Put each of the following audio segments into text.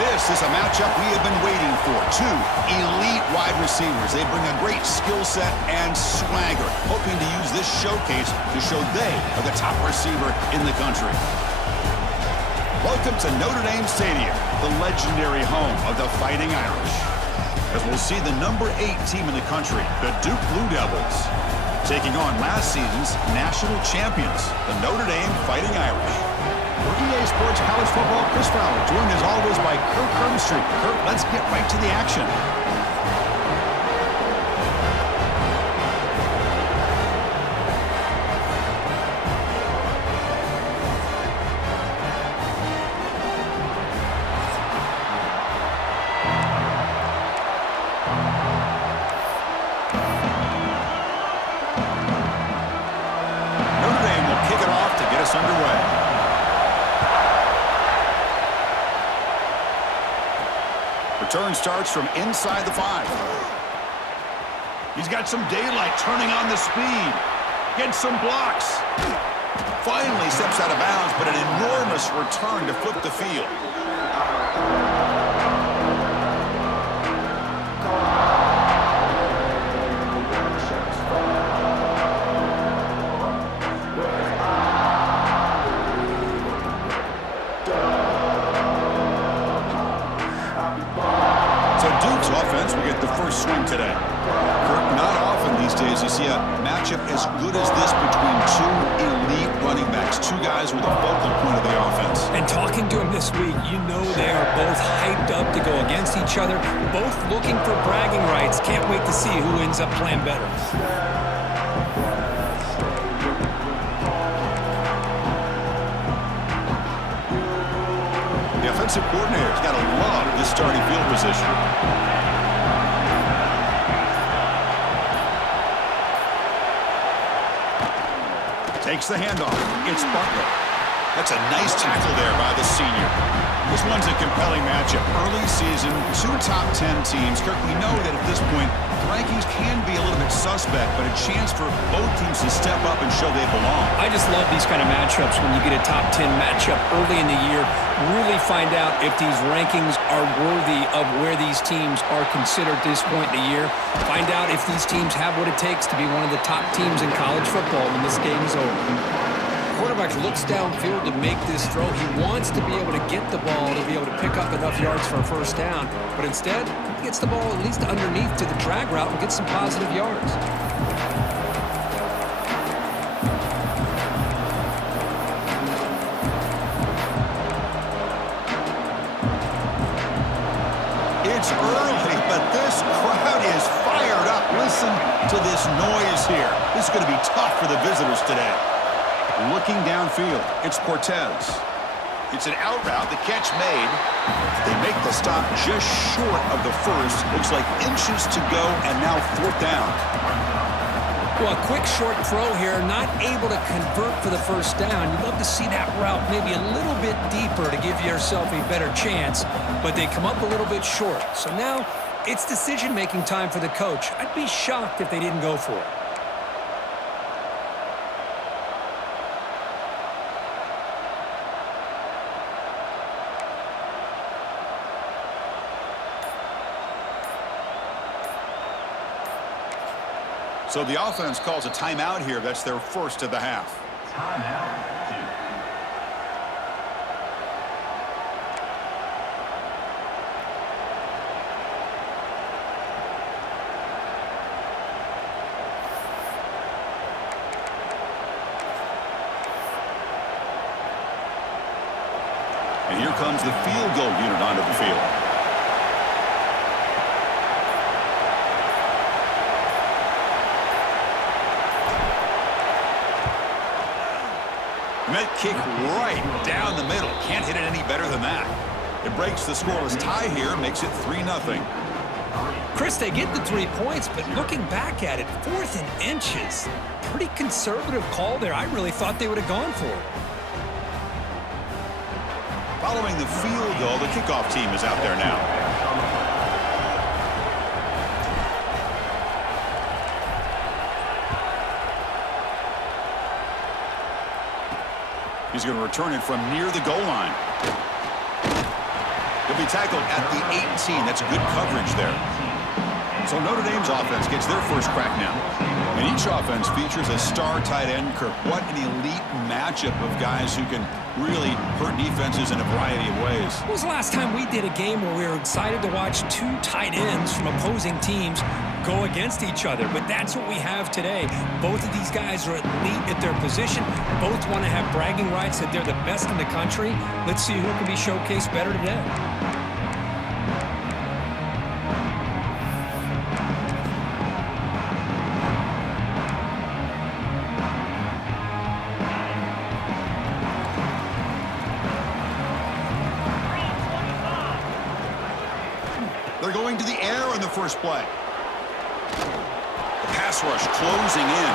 This is a matchup we have been waiting for. Two elite wide receivers. They bring a great skill set and swagger, hoping to use this showcase to show they are the top receiver in the country. Welcome to Notre Dame Stadium, the legendary home of the Fighting Irish. As we'll see the number 8 team in the country, the Duke Blue Devils, taking on last season's national champions, the Notre Dame Fighting Irish. For EA Sports College Football, Chris Fowler, joined as always by Kirk Hermstreet. Kirk, let's get right to the action. Notre Dame will kick it off to get us underway. Return starts from inside the 5. He's got some daylight turning on the speed. Gets some blocks. Finally steps out of bounds, but an enormous return to flip the field. Offense will get the first swing today. Kirk, not often these days you see a matchup as good as this between two elite running backs, two guys with a focal point of the offense. And talking to him this week, you know they are both hyped up to go against each other, both looking for bragging rights. Can't wait to see who ends up playing better. The offensive coordinator's got to love this starting field position. Takes the handoff. It's Butler. That's a nice tackle there by the senior. This one's a compelling matchup. Early season, 2 top 10 teams. Kirk, we know that at this point, rankings can be a little bit suspect, but a chance for both teams to step up and show they belong. I just love these kind of matchups when you get a top 10 matchup early in the year. Really find out if these rankings are worthy of where these teams are considered at this point in the year. Find out if these teams have what it takes to be one of the top teams in college football when this game is over. Quarterback looks downfield to make this throw. He wants to be able to get the ball to be able to pick up enough yards for a first down, but instead, he gets the ball at least underneath to the drag route and gets some positive yards. It's early, but this crowd is fired up. Listen to this noise here. This is going to be tough for the visitors today. Looking downfield, it's Cortez. It's an out route, the catch made. They make the stop just short of the first. Looks like inches to go, and now 4th down. Well, a quick short throw here, not able to convert for the first down. You'd love to see that route maybe a little bit deeper to give yourself a better chance, but they come up a little bit short. So now it's decision-making time for the coach. I'd be shocked if they didn't go for it. So the offense calls a timeout here. That's their first of the half. Timeout. And here comes the field goal unit onto the field. And that kick right down the middle. Can't hit it any better than that. It breaks the scoreless tie here, makes it 3-0. Chris, they get the 3 points, but looking back at it, 4th and inches. Pretty conservative call there. I really thought they would have gone for it. Following the field goal, the kickoff team is out there now. He's going to return it from near the goal line. He'll be tackled at the 18. That's good coverage there. So Notre Dame's offense gets their first crack now. And each offense features a star tight end, Kirk. What an elite matchup of guys who can really hurt defenses in a variety of ways. When was the last time we did a game where we were excited to watch two tight ends from opposing teams go against each other? But that's what we have today. Both of these guys are elite at their position. Both want to have bragging rights that they're the best in the country. Let's see who can be showcased better today. They're going to the air on the first play. The pass rush closing in.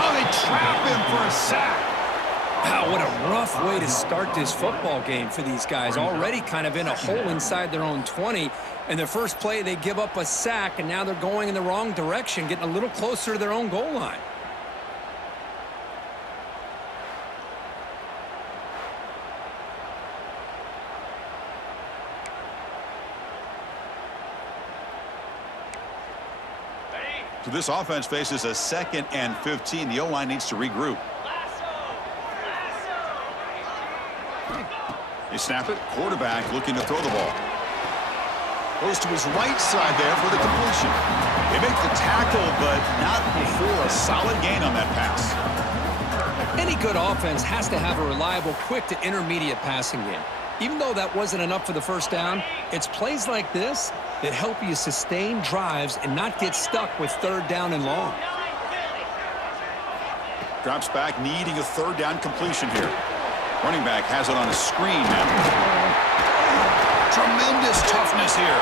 Oh, they trap him for a sack. Wow, what a rough way to start this football game for these guys. Already kind of in a hole inside their own 20. And the first play, they give up a sack, and now they're going in the wrong direction, getting a little closer to their own goal line. So this offense faces a 2nd and 15. The O-line needs to regroup. They snap it. Quarterback looking to throw the ball. Goes to his right side there for the completion. They make the tackle, but not before a solid gain on that pass. Any good offense has to have a reliable, quick to intermediate passing game. Even though that wasn't enough for the first down, it's plays like this that help you sustain drives and not get stuck with 3rd down and long. Drops back, needing a 3rd down completion here. Running back has it on a screen now. Tremendous toughness here.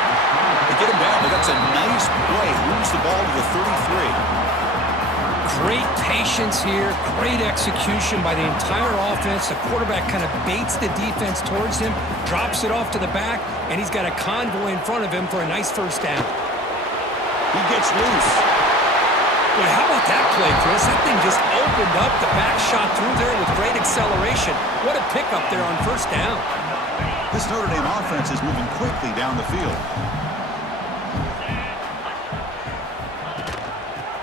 They get him down, but that's a nice play. Moves the ball to the 33. Great patience here, great execution by the entire offense. The quarterback kind of baits the defense towards him, drops it off to the back, and he's got a convoy in front of him for a nice first down. He gets loose. Boy, how about that play, Chris? That thing just opened up. The back shot through there with great acceleration. What a pickup there on first down. This Notre Dame offense is moving quickly down the field.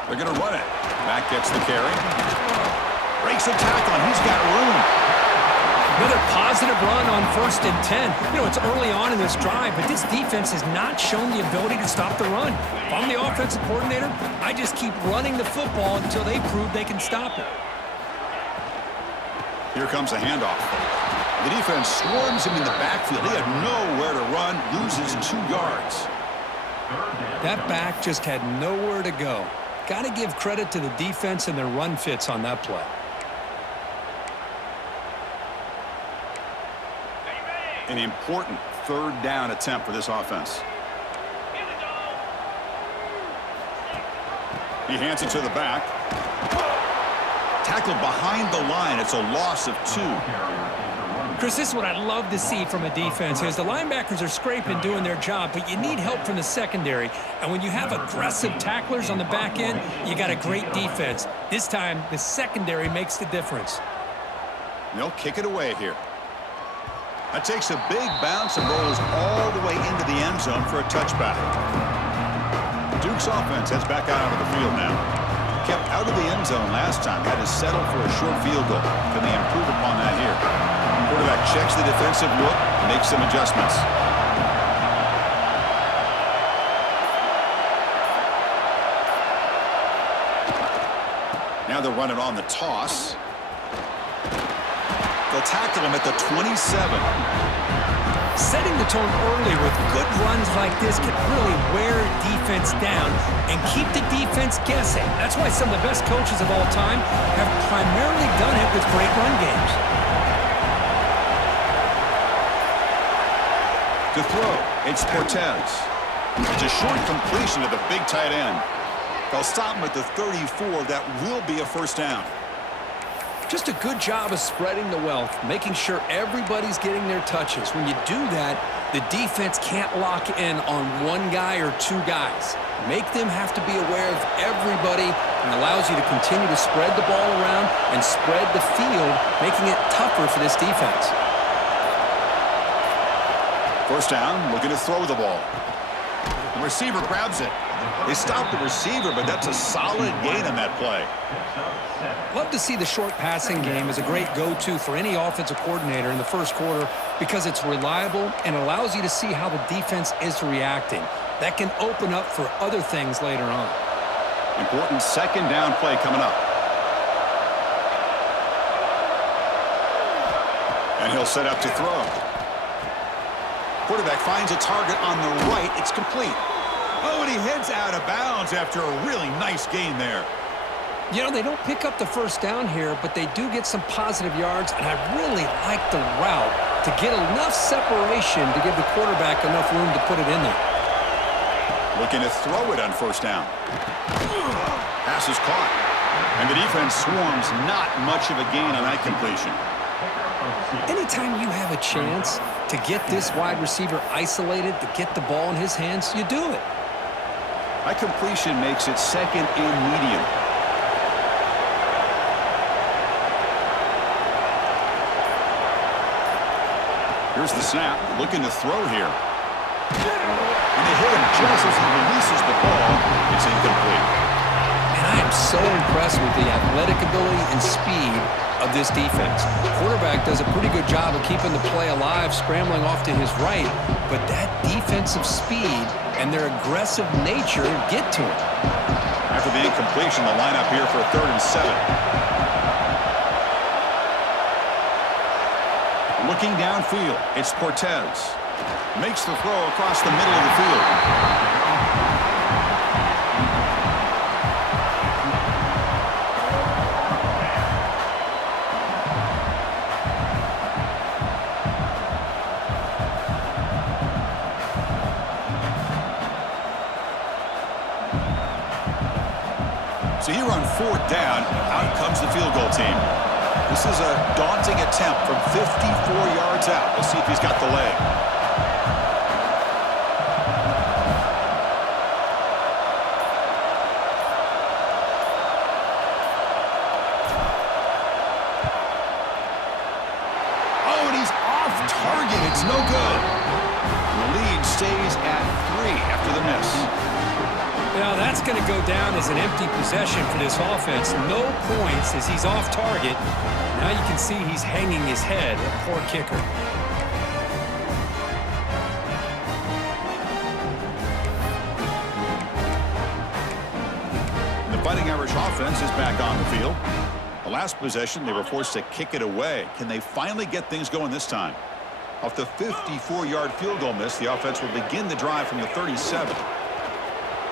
They're going to run it. Mack gets the carry. Breaks a tackle, and he's got room. Another positive run on 1st and 10. You know, it's early on in this drive, but this defense has not shown the ability to stop the run. If I'm the offensive coordinator, I just keep running the football until they prove they can stop it. Here comes a handoff. The defense swarms him in the backfield. He had nowhere to run, loses 2 yards. That back just had nowhere to go. Got to give credit to the defense and their run fits on that play. An important 3rd down attempt for this offense. He hands it to the back. Tackled behind the line. It's a loss of 2. Chris, this is what I'd love to see from a defense is the linebackers are scraping, doing their job, but you need help from the secondary. And when you have aggressive tacklers on the back end, you got a great defense. This time, the secondary makes the difference. They'll kick it away here. That takes a big bounce and rolls all the way into the end zone for a touchback. Duke's offense heads back out onto the field now. Kept out of the end zone last time, had to settle for a short field goal. Can they improve upon that here? Quarterback checks the defensive look, makes some adjustments. Now they'll run it on the toss. They'll tackle him at the 27. Setting the tone early with good runs like this can really wear defense down and keep the defense guessing. That's why some of the best coaches of all time have primarily done it with great run games. To throw, it's Cortez. It's a short completion to the big tight end. They'll stop him at the 34. That will be a first down. Just a good job of spreading the wealth, making sure everybody's getting their touches. When you do that, the defense can't lock in on one guy or 2 guys. Make them have to be aware of everybody and allows you to continue to spread the ball around and spread the field, making it tougher for this defense. First down, looking to throw the ball. The receiver grabs it. They stopped the receiver, but that's a solid gain on that play. Love to see the short passing game as a great go-to for any offensive coordinator in the first quarter because it's reliable and allows you to see how the defense is reacting. That can open up for other things later on. Important second down play coming up. And he'll set up to throw. Quarterback finds a target on the right. It's complete. Oh, and he heads out of bounds after a really nice gain there. You know, they don't pick up the first down here, but they do get some positive yards, and I really like the route to get enough separation to give the quarterback enough room to put it in there. Looking to throw it on first down. Pass is caught. And the defense swarms. Not much of a gain on that completion. Anytime you have a chance to get this wide receiver isolated, to get the ball in his hands, you do it. That completion makes it second and medium. Here's the snap, looking to throw here. And they hit him just as he releases the ball. It's incomplete. And I am so impressed with the athletic ability and speed of this defense. The quarterback does a pretty good job of keeping the play alive, scrambling off to his right, but that defensive speed and their aggressive nature get to him. After the incompletion, the lineup here for a 3rd and 7. Looking downfield, it's Cortez. Makes the throw across the middle of the field. So here on 4th down, out comes the field goal team. This is a daunting attempt from 54 yards out. We'll see if he's got the leg. Oh, and he's off target. It's no good. The lead stays at 3 after the miss. Now that's going to go down as an empty possession for this offense. No points as he's off target. Now you can see he's hanging his head. A poor kicker. The Fighting Irish offense is back on the field. The last possession, they were forced to kick it away. Can they finally get things going this time? Off the 54-yard field goal miss, the offense will begin the drive from the 37.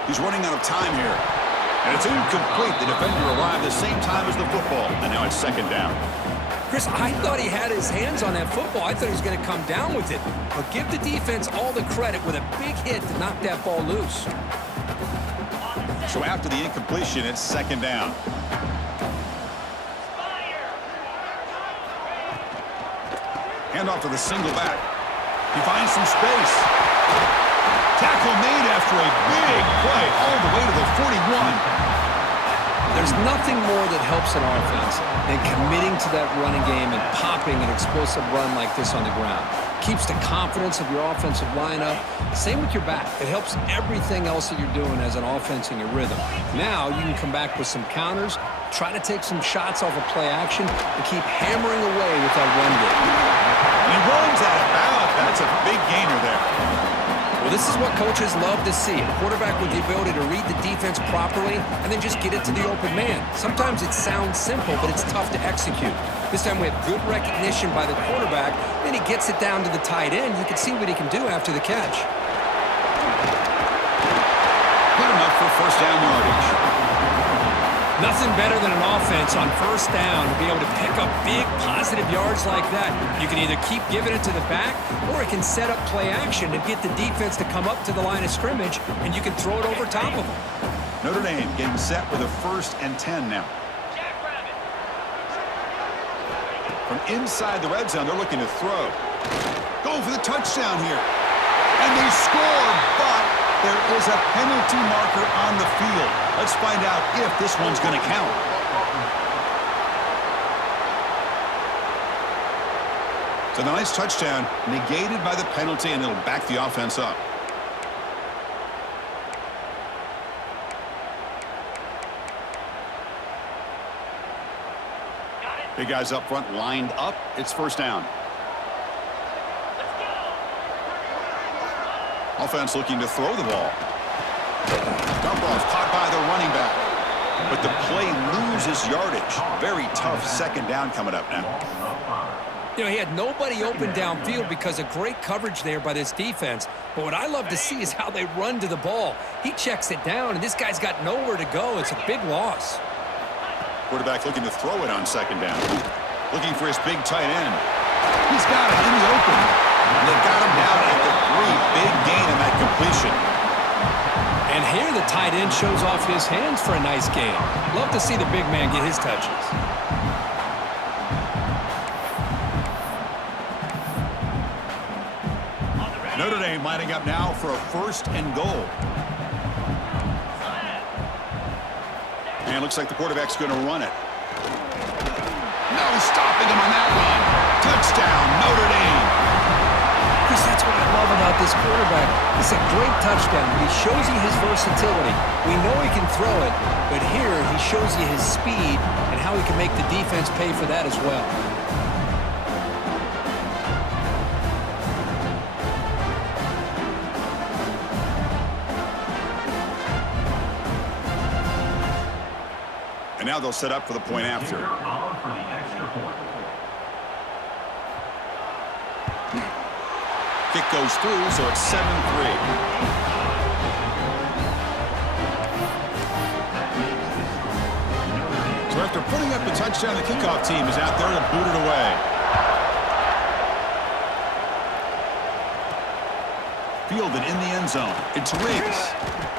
He's running out of time here. And it's incomplete. The defender arrived the same time as the football. And now it's 2nd down. Chris, I thought he had his hands on that football. I thought he was going to come down with it. But give the defense all the credit with a big hit to knock that ball loose. So after the incompletion, it's 2nd down. Handoff to the single back. He finds some space. Tackle made after a big play all the way to the 41. There's nothing more that helps an offense than committing to that running game and popping an explosive run like this on the ground. Keeps the confidence of your offensive lineup. Same with your back. It helps everything else that you're doing as an offense in your rhythm. Now you can come back with some counters, try to take some shots off of play action, and keep hammering away with that run game. He runs out of bounds. That's a big gainer there. Well, this is what coaches love to see. A quarterback with the ability to read the defense properly and then just get it to the open man. Sometimes it sounds simple, but it's tough to execute. This time we have good recognition by the quarterback, then he gets it down to the tight end. You can see what he can do after the catch. Good enough for 1st down yardage. Nothing better than an offense on 1st down to be able to pick up big positive yards like that. You can either keep giving it to the back, or it can set up play action and get the defense to come up to the line of scrimmage, and you can throw it over top of them. Notre Dame getting set with a 1st and 10 now. From inside the red zone, they're looking to throw. Go for the touchdown here. And they score, but there is a penalty marker on the field. Let's find out if this one's going to count. So the nice touchdown negated by the penalty, and it'll back the offense up. Big guys up front lined up. It's first down. Offense looking to throw the ball. Dump off caught by the running back. But the play loses yardage. Very tough second down coming up now. You know, he had nobody open downfield because of great coverage there by this defense. But what I love to see is how they run to the ball. He checks it down, and this guy's got nowhere to go. It's a big loss. Quarterback looking to throw it on second down. Looking for his big tight end. He's got it in the open. And they got him down at the 3. Big gain in that completion. And here the tight end shows off his hands for a nice gain. Love to see the big man get his touches. Notre Dame lining up now for a first and goal. And looks like the quarterback's going to run it. No stopping him on that run. Touchdown, Notre Dame. Chris, that's what I love about this quarterback. It's a great touchdown. He shows you his versatility. We know he can throw it, but here he shows you his speed and how he can make the defense pay for that as well. And now they'll set up for the point after. Kick goes through, so it's 7-3. So after putting up the touchdown, the kickoff team is out there to boot it away. Fielded in the end zone. It's Riggs.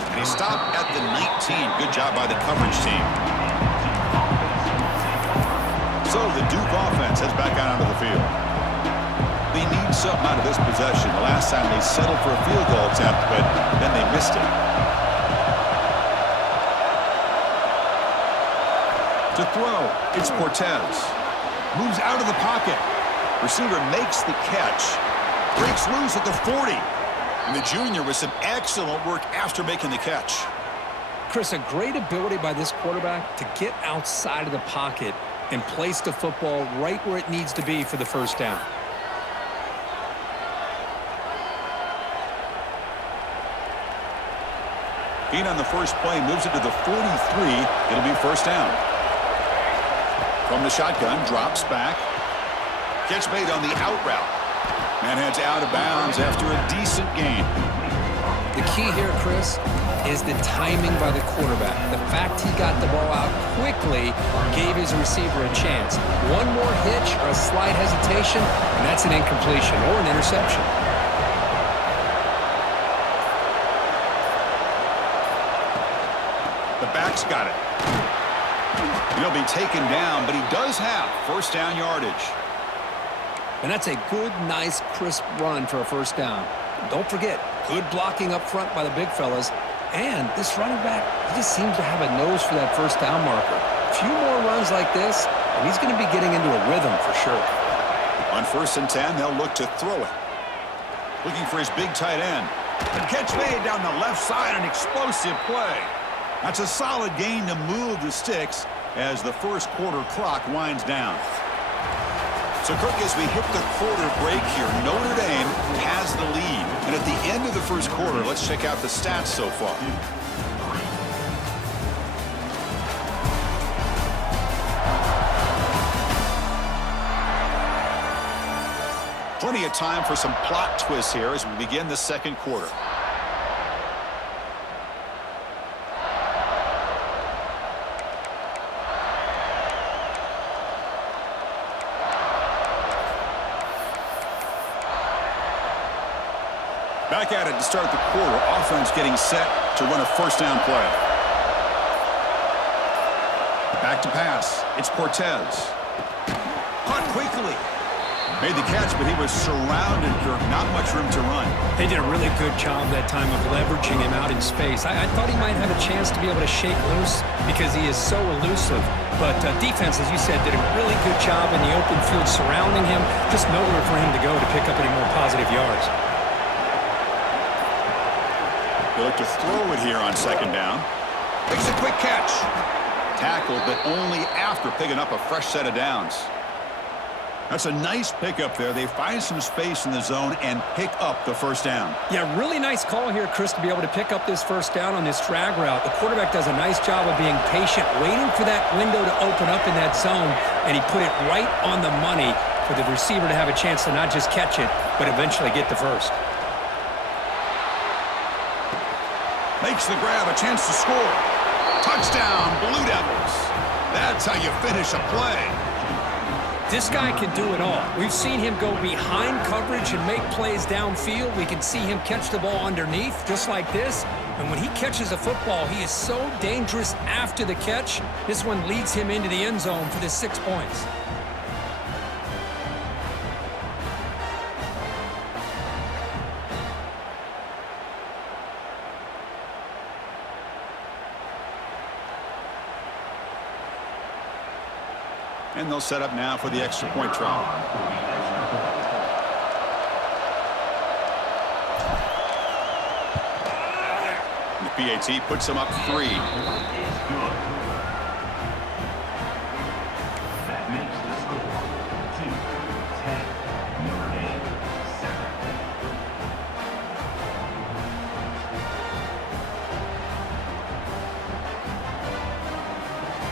And he stopped at the 19. Good job by the coverage team. So the Duke offense heads back out onto the field. They need something out of this possession. The last time they settled for a field goal attempt, but then they missed it. To throw, it's Cortez. Moves out of the pocket. Receiver makes the catch. Breaks loose at the 40. And the junior with some excellent work after making the catch. Chris, a great ability by this quarterback to get outside of the pocket and place the football right where it needs to be for the first down. Being on the first play moves it to the 43. It'll be first down. From the shotgun, drops back. Catch made on the out route. And heads out of bounds after a decent gain. The key here, Chris, is the timing by the quarterback. The fact he got the ball out quickly gave his receiver a chance. One more hitch or a slight hesitation, and that's an incompletion or an interception. The back's got it. He'll be taken down, but he does have first down yardage. And that's a good, nice, crisp run for a first down. Don't forget, good blocking up front by the big fellas. And this running back, he just seems to have a nose for that first down marker. A few more runs like this, and he's going to be getting into a rhythm for sure. On first and 10, they'll look to throw it. Looking for his big tight end. The catch made down the left side, an explosive play. That's a solid gain to move the sticks as the first quarter clock winds down. So, Kirk, as we hit the quarter break here, Notre Dame has the lead. And at the end of the first quarter, let's check out the stats so far. Plenty of time for some plot twists here as we begin the second quarter. Back at it to start the quarter. Offense getting set to run a first down play. Back to pass. It's Cortez. Caught quickly. Made the catch, but he was surrounded, Kirk. Not much room to run. They did a really good job that time of leveraging him out in space. I thought he might have a chance to be able to shake loose because he is so elusive. But defense, as you said, did a really good job in the open field surrounding him. Just nowhere for him to go to pick up any more positive yards. They look to throw it here on second down. Makes a quick catch. Tackled, but only after picking up a fresh set of downs. That's a nice pickup there. They find some space in the zone and pick up the first down. Yeah, really nice call here, Chris, to be able to pick up this first down on this drag route. The quarterback does a nice job of being patient, waiting for that window to open up in that zone, and he put it right on the money for the receiver to have a chance to not just catch it, but eventually get the first. Makes the grab, a chance to score. Touchdown, Blue Devils. That's how you finish a play. This guy can do it all. We've seen him go behind coverage and make plays downfield. We can see him catch the ball underneath, just like this. And when he catches a football, he is so dangerous after the catch. This one leads him into the end zone for the 6 points. And they'll set up now for the extra point try. The PAT puts them up 3. That makes the score 2-10 Notre Dame 7.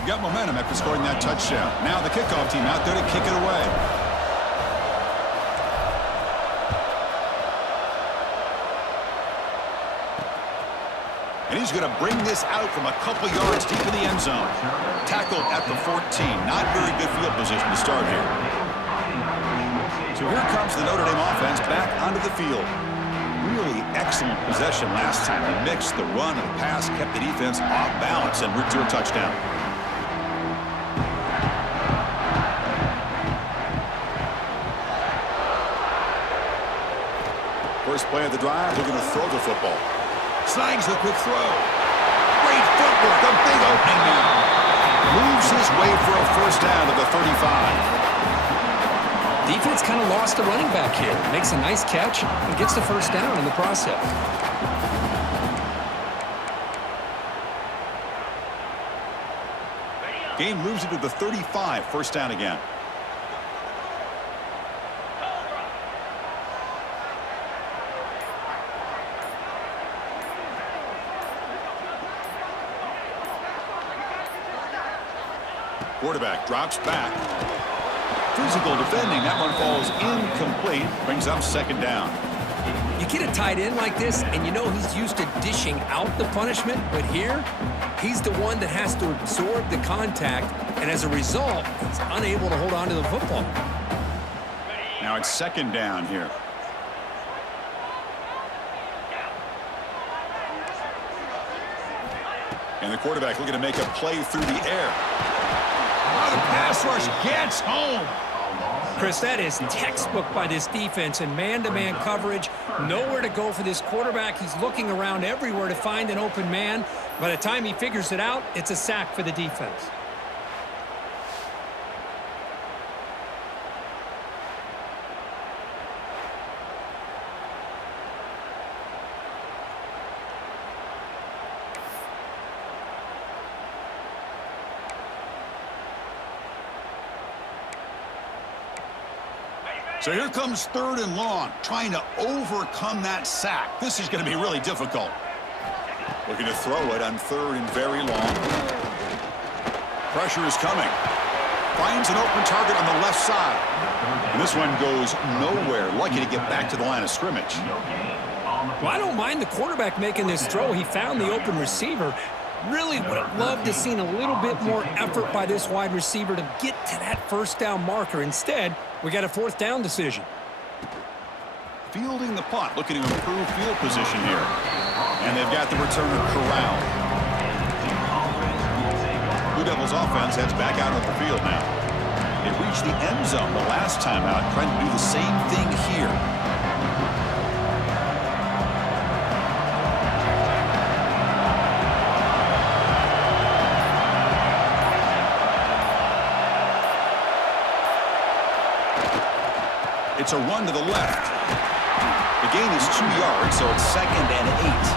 Got momentum after scoring that touchdown. Now the kickoff team out there to kick it away. And he's going to bring this out from a couple yards deep in the end zone. Tackled at the 14. Not very good field position to start here. So here comes the Notre Dame offense back onto the field. Really excellent possession last time. They mixed the run and the pass, kept the defense off balance and route to a touchdown. First play of the drive, they're going to throw the football. Slangs the quick throw. Great footwork, a big opening now. Moves his way for a first down to the 35. Defense kind of lost the running back here. Makes a nice catch and gets the first down in the process. Gain moves it to the 35, first down again. Quarterback drops back. Physical defending. That one falls incomplete. Brings up second down. You get a tight end like this, and you know he's used to dishing out the punishment, but here, he's the one that has to absorb the contact, and as a result, he's unable to hold on to the football. Now it's second down here. And the quarterback looking to make a play through the air. Oh, the pass rush gets home. Chris, that is textbook by this defense in man-to-man coverage. Nowhere to go for this quarterback. He's looking around everywhere to find an open man. By the time he figures it out, it's a sack for the defense. So here comes third and long, trying to overcome that sack. This is going to be really difficult. Looking to throw it on third and very long. Pressure is coming. Finds an open target on the left side. And this one goes nowhere. Lucky to get back to the line of scrimmage. Well, I don't mind the quarterback making this throw. He found the open receiver. Really would have loved to seen a little bit more effort by this wide receiver to get to that first down marker. Instead, we got a fourth down decision. Fielding the punt, looking to improve field position here. And they've got the returner corralled. Blue Devils offense heads back out of the field now. They reached the end zone the last time out, trying to do the same thing here. It's a run to the left. The gain is 2 yards, so it's 2nd and 8.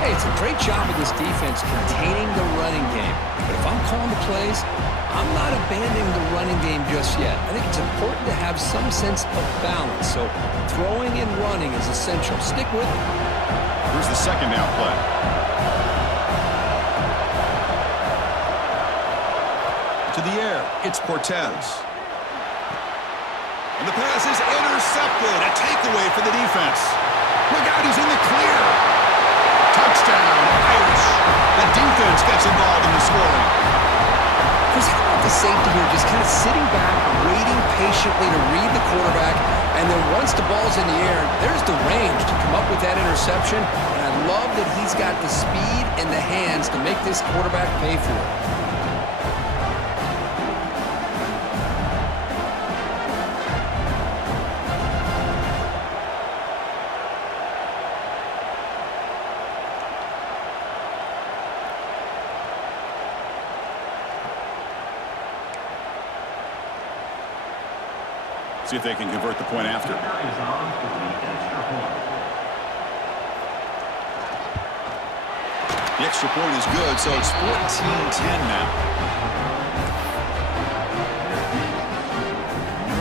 Hey, it's a great job of this defense containing the running game. But if I'm calling the plays, I'm not abandoning the running game just yet. I think it's important to have some sense of balance. So throwing and running is essential. Stick with it. Here's the second down play. To the air, it's Cortez. And the pass is intercepted. A takeaway for the defense. Look out, he's in the clear. Touchdown, Irish. The defense gets involved in the scoring. Chris, how about the safety here just kind of sitting back, waiting patiently to read the quarterback, and then once the ball's in the air, there's the range to come up with that interception, and I love that he's got the speed and the hands to make this quarterback pay for it. See if they can convert the point after. The extra point is good, so it's 14-10 now.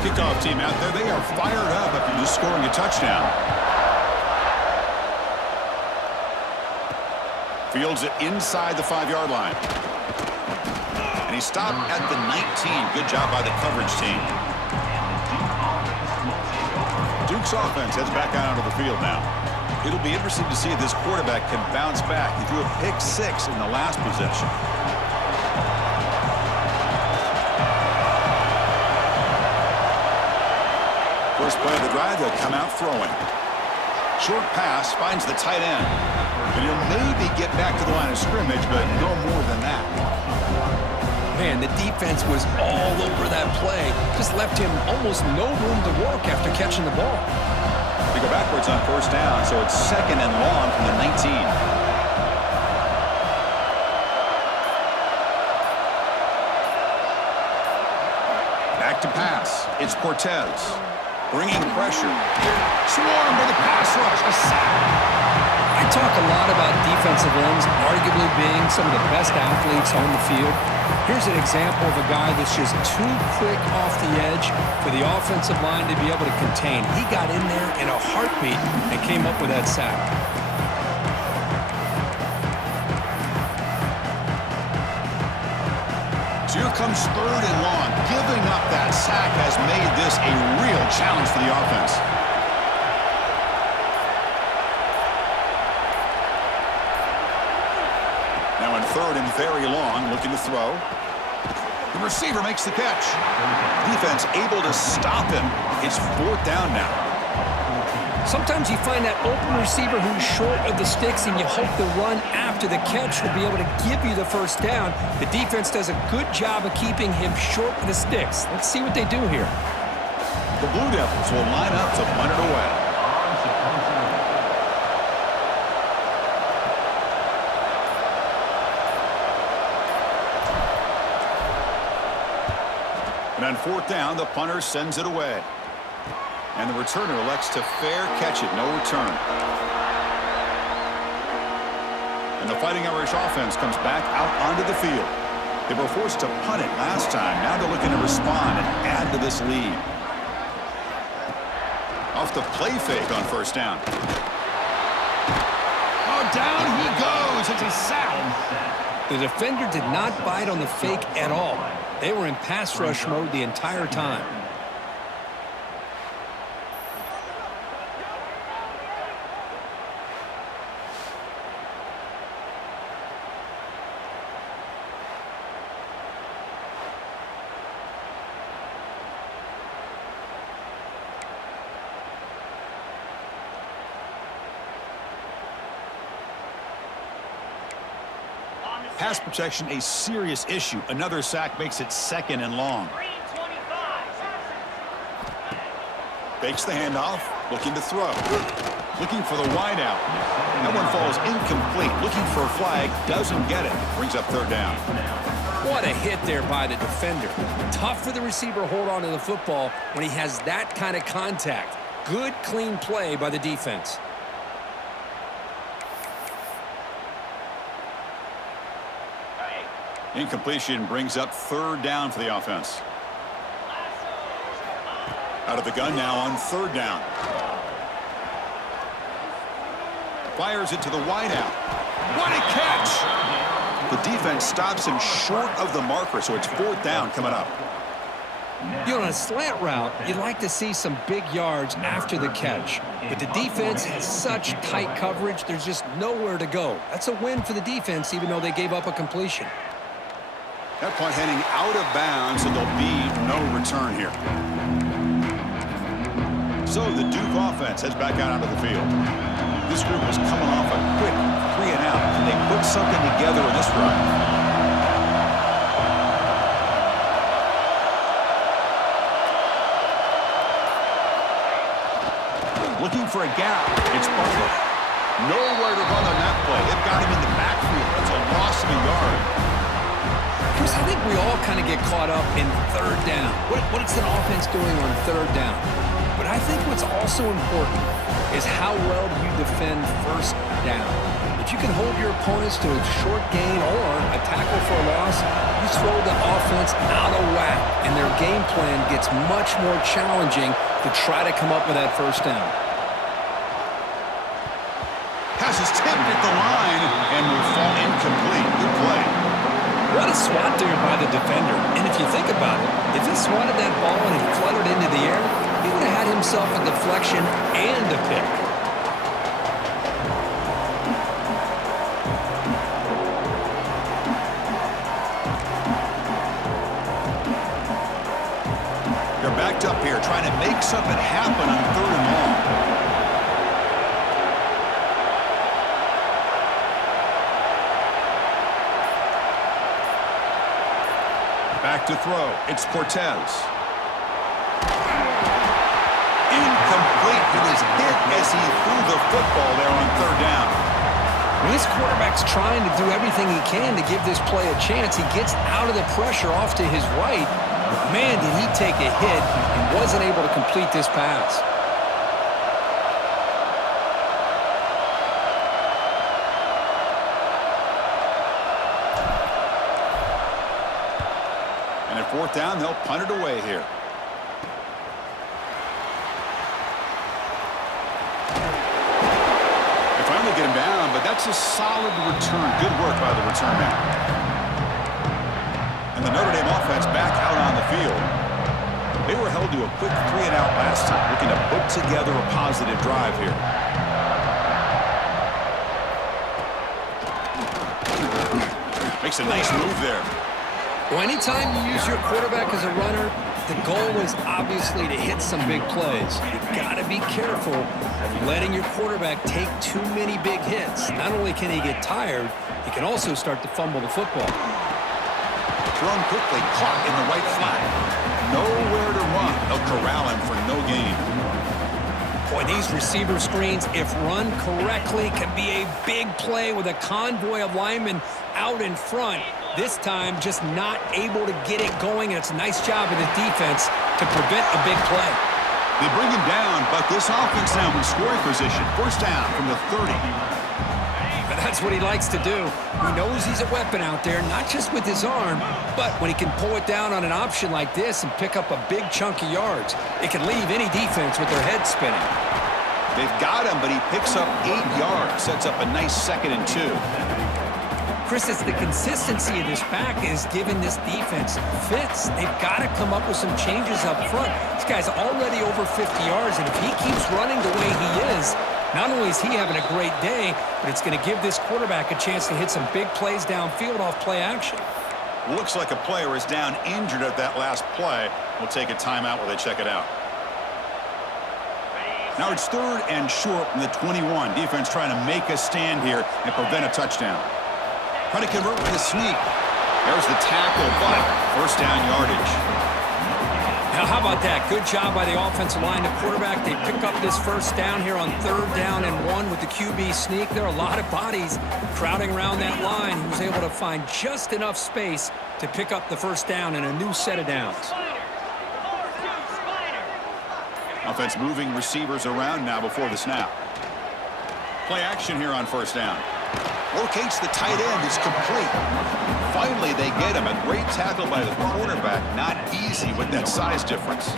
Kickoff team out there, they are fired up after just scoring a touchdown. Fields it inside the 5-yard line. And he stopped at the 19. Good job by the coverage team. Duke's offense heads back out onto the field now. It'll be interesting to see if this quarterback can bounce back. He threw a pick-6 in the last possession. First play of the drive, they'll come out throwing. Short pass finds the tight end. And he'll maybe get back to the line of scrimmage, but no more than that. Man, the defense was all over that play. Just left him almost no room to work after catching the ball. They go backwards on first down, so it's 2nd and long from the 19. Back to pass. It's Cortez. Bringing pressure. Swarmed by the pass rush. A sack. I talk a lot about defensive ends arguably being some of the best athletes on the field. Here's an example of a guy that's just too quick off the edge for the offensive line to be able to contain. He got in there in a heartbeat and came up with that sack. So here comes 3rd and long. Giving up that sack has made this a real challenge for the offense. Now in 3rd and very long, looking to throw. The receiver makes the catch. Defense able to stop him. It's 4th down now. Sometimes you find that open receiver who's short of the sticks, and you hope the run after the catch will be able to give you the first down. The defense does a good job of keeping him short of the sticks. Let's see what they do here. The Blue Devils will line up to punt it away. And on 4th down, the punter sends it away. And the returner elects to fair catch it, no return. And the Fighting Irish offense comes back out onto the field. They were forced to punt it last time. Now they're looking to respond and add to this lead. Off the play fake on first down. Oh, down he goes. It's a sack. The defender did not bite on the fake at all. They were in pass rush mode the entire time. Pass protection a serious issue. Another sack makes it 2nd and long. Fakes the handoff, looking to throw. Looking for the wideout. That one falls incomplete. Looking for a flag, doesn't get it. Brings up 3rd down. What a hit there by the defender. Tough for the receiver to hold on to the football when he has that kind of contact. Good, clean play by the defense. Incompletion brings up 3rd down for the offense. Out of the gun now on 3rd down. Fires it to the wideout. What a catch! The defense stops him short of the marker, so it's 4th down coming up. You know, on a slant route, you'd like to see some big yards after the catch. But the defense has such tight coverage, there's just nowhere to go. That's a win for the defense, even though they gave up a completion. That punt heading out of bounds, and there'll be no return here. So the Duke offense heads back out onto the field. This group was coming off a quick 3 and out. Can they put something together in this run? Looking for a gap. It's Butler. Nowhere to run on that play. They've got him in the backfield. That's a loss of a yard. Chris, I think we all kind of get caught up in 3rd down. What is an offense doing on 3rd down? But I think what's also important is how well you defend 1st down. If you can hold your opponents to a short gain or a tackle for a loss, you throw the offense out of whack, and their game plan gets much more challenging to try to come up with that 1st down. Pass is tipped at the line and will fall incomplete. Good play. What a swat there by the defender. And if you think about it, if he swatted that ball and he fluttered into the air, he would have had himself a deflection and a pick. They're backed up here trying to make something happen on 3rd and long. Back to throw. It's Cortez. Incomplete. He was hit as he threw the football there on 3rd down. When this quarterback's trying to do everything he can to give this play a chance, he gets out of the pressure off to his right. Man, did he take a hit and wasn't able to complete this pass. And at 4th down, they'll punt it away here. They finally get him down, but that's a solid return. Good work by the return man. And the Notre Dame offense back out on the field. They were held to a quick 3 and out last time, looking to put together a positive drive here. Makes a nice move there. Well, anytime you use your quarterback as a runner, the goal is obviously to hit some big plays. You've got to be careful of letting your quarterback take too many big hits. Not only can he get tired, he can also start to fumble the football. Thrown quickly, caught in the right flat. Nowhere to run. They'll corral him for no gain. Boy, these receiver screens, if run correctly, can be a big play with a convoy of linemen out in front. This time, just not able to get it going, and it's a nice job of the defense to prevent a big play. They bring him down, but this offense now in scoring position. 1st down from the 30. But that's what he likes to do. He knows he's a weapon out there, not just with his arm, but when he can pull it down on an option like this and pick up a big chunk of yards, it can leave any defense with their head spinning. They've got him, but he picks up 8 yards, sets up a nice 2nd and 2. Chris, it's the consistency of this back is giving this defense fits. They've got to come up with some changes up front. This guy's already over 50 yards, and if he keeps running the way he is, not only is he having a great day, but it's going to give this quarterback a chance to hit some big plays downfield off play action. Looks like a player is down injured at that last play. We'll take a timeout while they check it out. Now it's 3rd and short from the 21. Defense trying to make a stand here and prevent a touchdown. Trying to convert with a sneak. There's the tackle, but first down yardage. Now, how about that? Good job by the offensive line. The quarterback, they pick up this first down here on 3rd down and 1 with the QB sneak. There are a lot of bodies crowding around that line. He was able to find just enough space to pick up the first down and a new set of downs. Offense moving receivers around now before the snap. Play action here on first down. Locates the tight end. Is complete. Finally, they get him. A great tackle by the quarterback. Not easy with that size difference.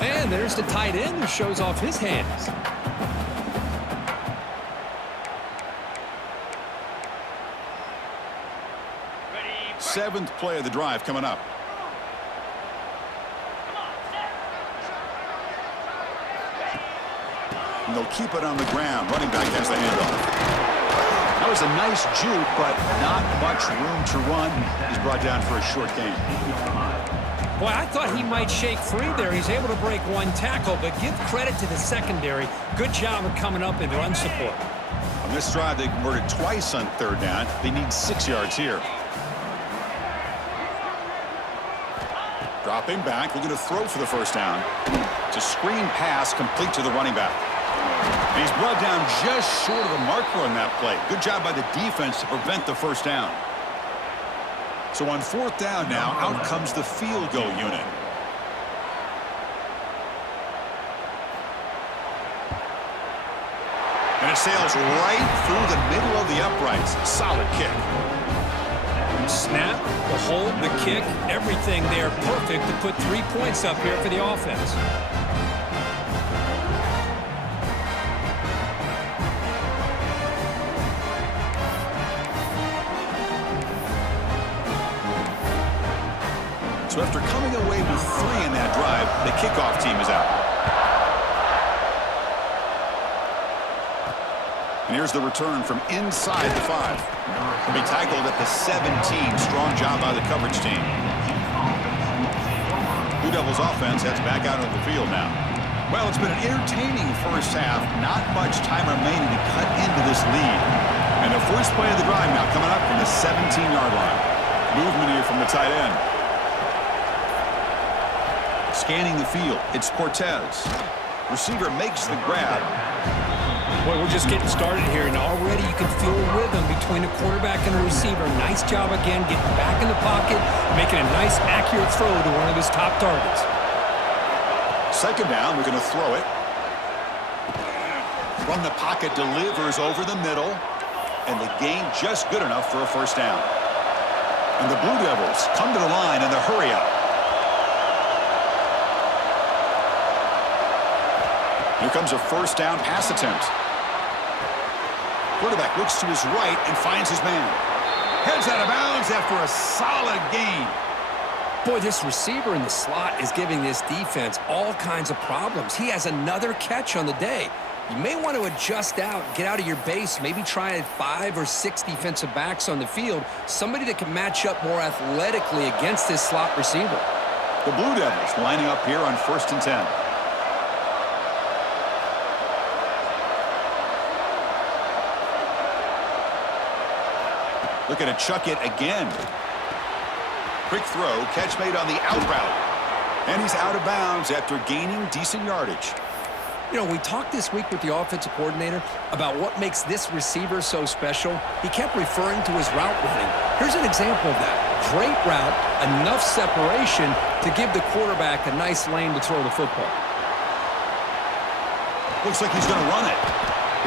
And there's the tight end who shows off his hands. Seventh play of the drive coming up. And they'll keep it on the ground. Running back has the handoff. That was a nice juke, but not much room to run. He's brought down for a short gain. Boy, I thought he might shake free there. He's able to break one tackle, but give credit to the secondary. Good job of coming up in run support. On this drive, they converted twice on 3rd down. They need 6 yards here. Dropping back, looking to throw for the first down. It's a screen pass complete to the running back. And he's brought down just short of the marker on that play. Good job by the defense to prevent the first down. So on 4th down now, out comes the field goal unit. And it sails right through the middle of the uprights. Solid kick. Snap, the hold, the kick, everything there perfect to put 3 points up here for the offense. So after coming away with 3 in that drive, the kickoff team is out. And here's the return from inside the 5. He'll be tackled at the 17. Strong job by the coverage team. Blue Devils offense heads back out on the field now. Well, it's been an entertaining first half. Not much time remaining to cut into this lead. And the first play of the drive now coming up from the 17-yard line. Movement here from the tight end. Scanning the field, it's Cortez. Receiver makes the grab. Boy, we're just getting started here, and already you can feel a rhythm between the quarterback and the receiver. Nice job again, getting back in the pocket, making a nice, accurate throw to one of his top targets. 2nd down, we're going to throw it. From the pocket, delivers over the middle, and the gain just good enough for a first down. And the Blue Devils come to the line in the hurry-up. Here comes a first down pass attempt. Quarterback looks to his right and finds his man. Heads out of bounds after a solid gain. Boy, this receiver in the slot is giving this defense all kinds of problems. He has another catch on the day. You may want to adjust out, get out of your base, maybe try 5 or 6 defensive backs on the field, somebody that can match up more athletically against this slot receiver. The Blue Devils lining up here on 1st and 10. Looking to chuck it again. Quick throw, catch made on the out route. And he's out of bounds after gaining decent yardage. You know, we talked this week with the offensive coordinator about what makes this receiver so special. He kept referring to his route running. Here's an example of that. Great route, enough separation to give the quarterback a nice lane to throw the football. Looks like he's going to run it.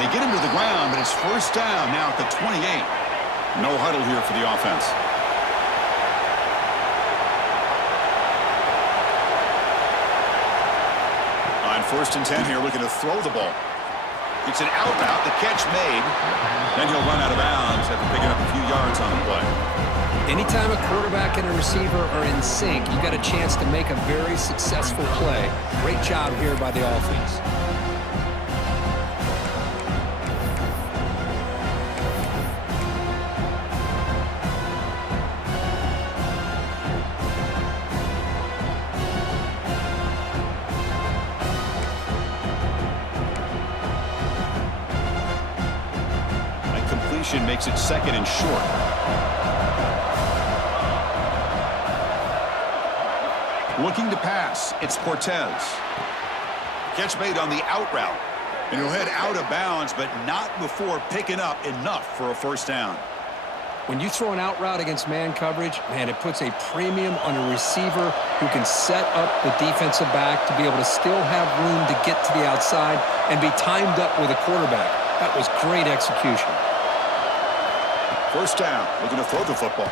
They get him to the ground, but it's first down now at the 28. No huddle here for the offense. On 1st and 10 here, looking to throw the ball. It's an out route, the catch made. Then he'll run out of bounds after picking up a few yards on the play. Anytime a quarterback and a receiver are in sync, you got a chance to make a very successful play. Great job here by the offense. completion makes it 2nd and short. Looking to pass, it's Cortez. Catch made on the out route. And he'll head out of bounds, but not before picking up enough for a first down. When you throw an out route against man coverage, man, it puts a premium on a receiver who can set up the defensive back to be able to still have room to get to the outside and be timed up with a quarterback. That was great execution. First down, looking to throw the football.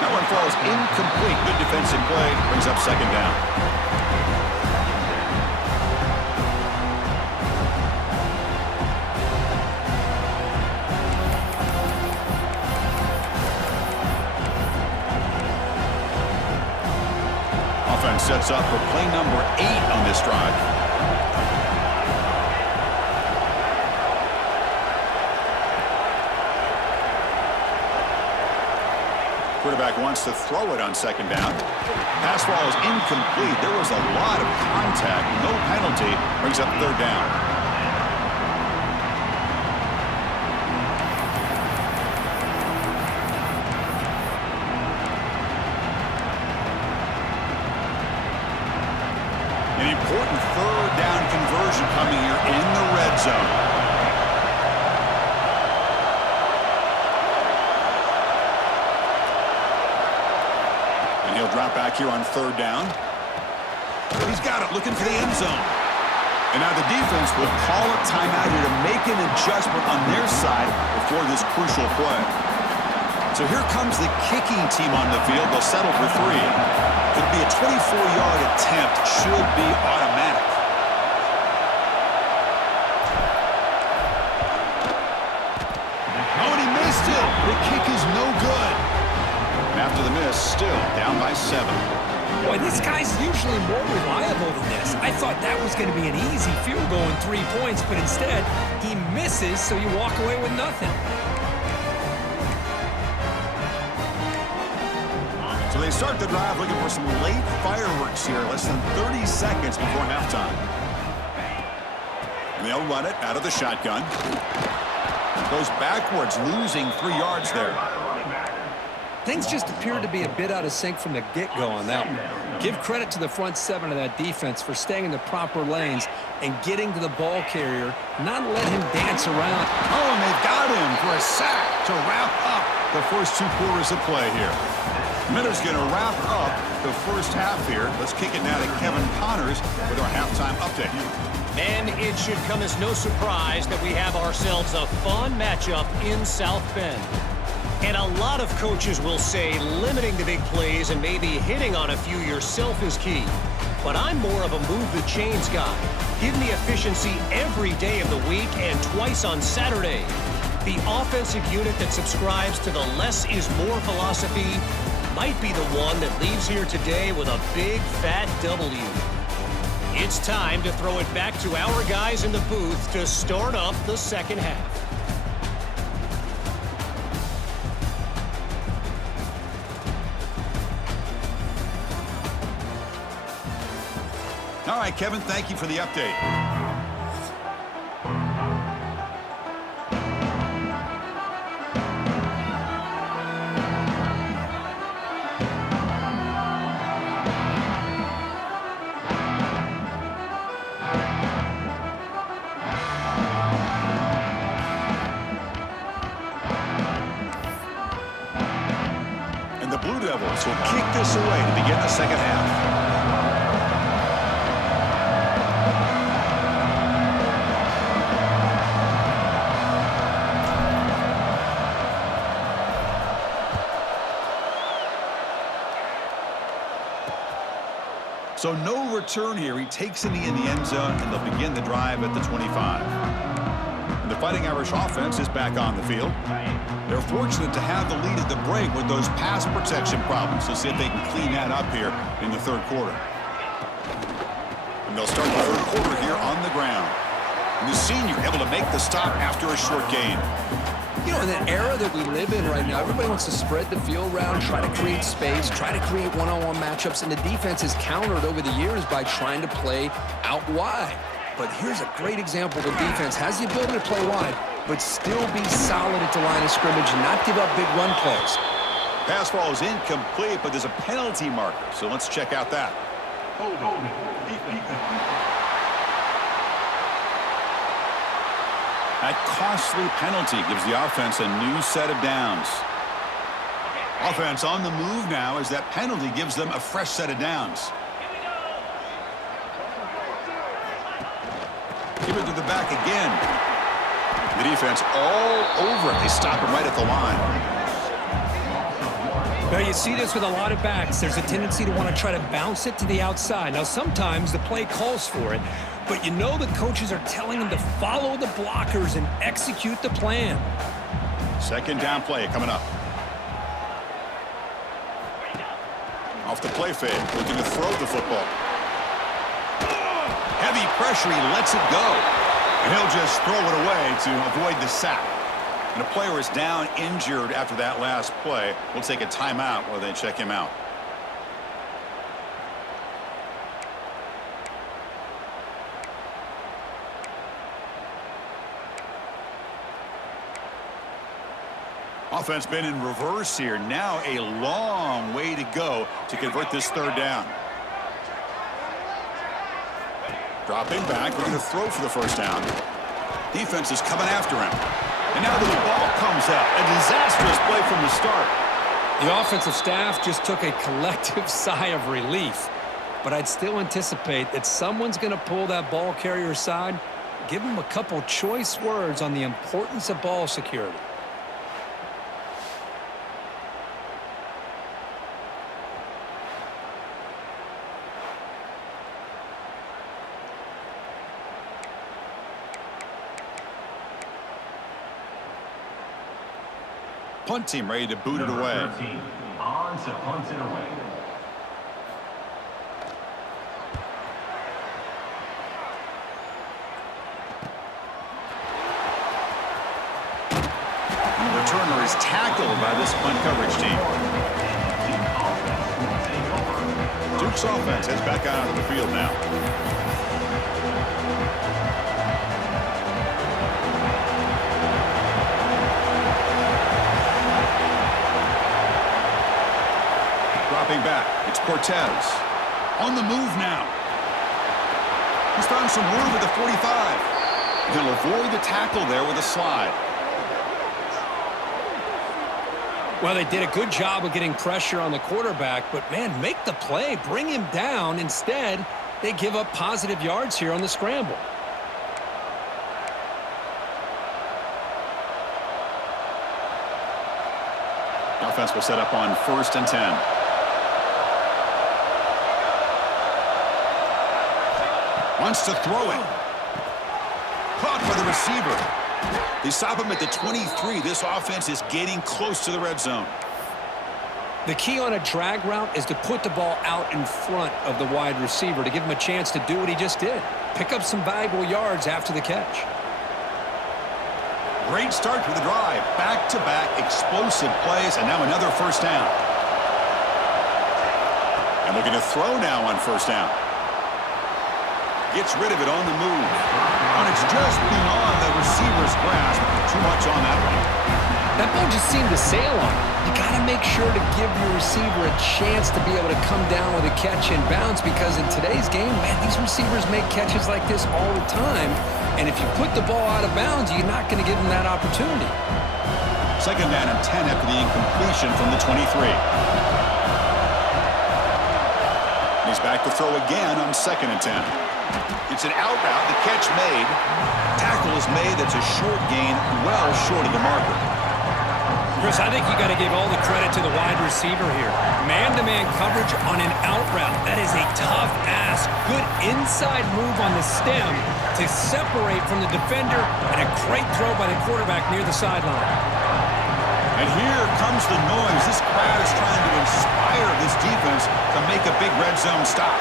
That one falls incomplete. Good defensive play, brings up 2nd down. Offense sets up for play number 8 on this drive. Quarterback wants to throw it on 2nd down. Pass ball is incomplete. There was a lot of contact. No penalty. Brings up 3rd down. An important 3rd down conversion coming here in the red zone. And he'll drop back here on 3rd down. He's got it, looking for the end zone. And now the defense will call a timeout here to make an adjustment on their side before this crucial play. So here comes the kicking team on the field. They'll settle for 3. Could be a 24-yard attempt. Should be automatic. Oh, and he missed it. The kick is no good. And after the miss, still down by 7. Boy, this guy's usually more reliable than this. I thought that was going to be an easy field goal and 3 points, but instead, he misses, so you walk away with nothing. So they start the drive looking for some late fireworks here, less than 30 seconds before halftime. And they'll run it out of the shotgun. Goes backwards, losing 3 yards there. Things just appeared to be a bit out of sync from the get-go on that one. Give credit to the front 7 of that defense for staying in the proper lanes and getting to the ball carrier, not let him dance around. Oh, and they've got him for a sack to wrap up the first 2 quarters of play here. Miller's going to wrap up the first half here. Let's kick it now to Kevin Connors with our halftime update. And it should come as no surprise that we have ourselves a fun matchup in South Bend. And a lot of coaches will say limiting the big plays and maybe hitting on a few yourself is key. But I'm more of a move the chains guy. Give me efficiency every day of the week and twice on Saturday. The offensive unit that subscribes to the less is more philosophy might be the one that leaves here today with a big fat W. It's time to throw it back to our guys in the booth to start up the second half. All right, Kevin, thank you for the update. And the Blue Devils will kick this away to begin the second half. So no return here. He takes it in the end zone, and they'll begin the drive at the 25. And the Fighting Irish offense is back on the field. They're fortunate to have the lead at the break with those pass protection problems. Let's see if they can clean that up here in the third quarter. And they'll start the third quarter here on the ground. And the senior able to make the stop after a short gain. You know, in that era that we live in right now, everybody wants to spread the field around, try to create space, try to create one-on-one matchups, and the defense has countered over the years by trying to play out wide. but here's a great example. The defense has the ability to play wide, but still be solid at the line of scrimmage and not give up big run plays. Pass ball is incomplete, but there's a penalty marker, so let's check out that. That costly penalty gives the offense a new set of downs. Offense on the move now as that penalty gives them a fresh set of downs. Give it to the back again. The defense all over it. They stop him right at the line. Now, you see this with a lot of backs. There's a tendency to want to try to bounce it to the outside. Now, sometimes the play calls for it, but you know the coaches are telling them to follow the blockers and execute the plan. Second down play coming up. Off the play fake, looking to throw the football. Heavy pressure, he lets it go. And he'll just throw it away to avoid the sack. And a player is down injured after that last play. We'll take a timeout while they check him out. Offense been in reverse here. Now a long way to go to convert this third down. Dropping back, looking to throw for the first down. Defense is coming after him. And now the ball comes out. A disastrous play from the start. The offensive staff just took a collective sigh of relief. But I'd still anticipate that someone's going to pull that ball carrier aside, give him a couple choice words on the importance of ball security. Punt team ready to boot it away. On to punt it away. The returner is tackled by this punt coverage team. Duke's offense heads back out of the field now. Back. It's Cortez. On the move now. He's found some room at the 45. He'll avoid the tackle there with a slide. Well, they did a good job of getting pressure on the quarterback, but, man, make the play. Bring him down. Instead, they give up positive yards here on the scramble. The offense will set up on 1st and 10. Wants to throw it. Caught by the receiver. They stop him at the 23. This offense is getting close to the red zone. The key on a drag route is to put the ball out in front of the wide receiver to give him a chance to do what he just did. Pick up some valuable yards after the catch. Great start to the drive. Back-to-back explosive plays, and now another first down. And we're going to throw now on first down. Gets rid of it on the move. And it's just beyond the receiver's grasp. Too much on that one. That ball just seemed to sail on him. You got to make sure to give your receiver a chance to be able to come down with a catch and bounce, because in today's game, man, these receivers make catches like this all the time. And if you put the ball out of bounds, you're not going to give them that opportunity. Second down and 10 after the incompletion from the 23. He's back to throw again on 2nd and 10. It's an out route. The catch made. Tackle is made. That's a short gain, well short of the marker. Chris, I think you got to give all the credit to the wide receiver here. Man-to-man coverage on an out route. That is a tough ask. Good inside move on the stem to separate from the defender, and a great throw by the quarterback near the sideline. And here comes the noise. This crowd is trying to inspire this defense to make a big red zone stop.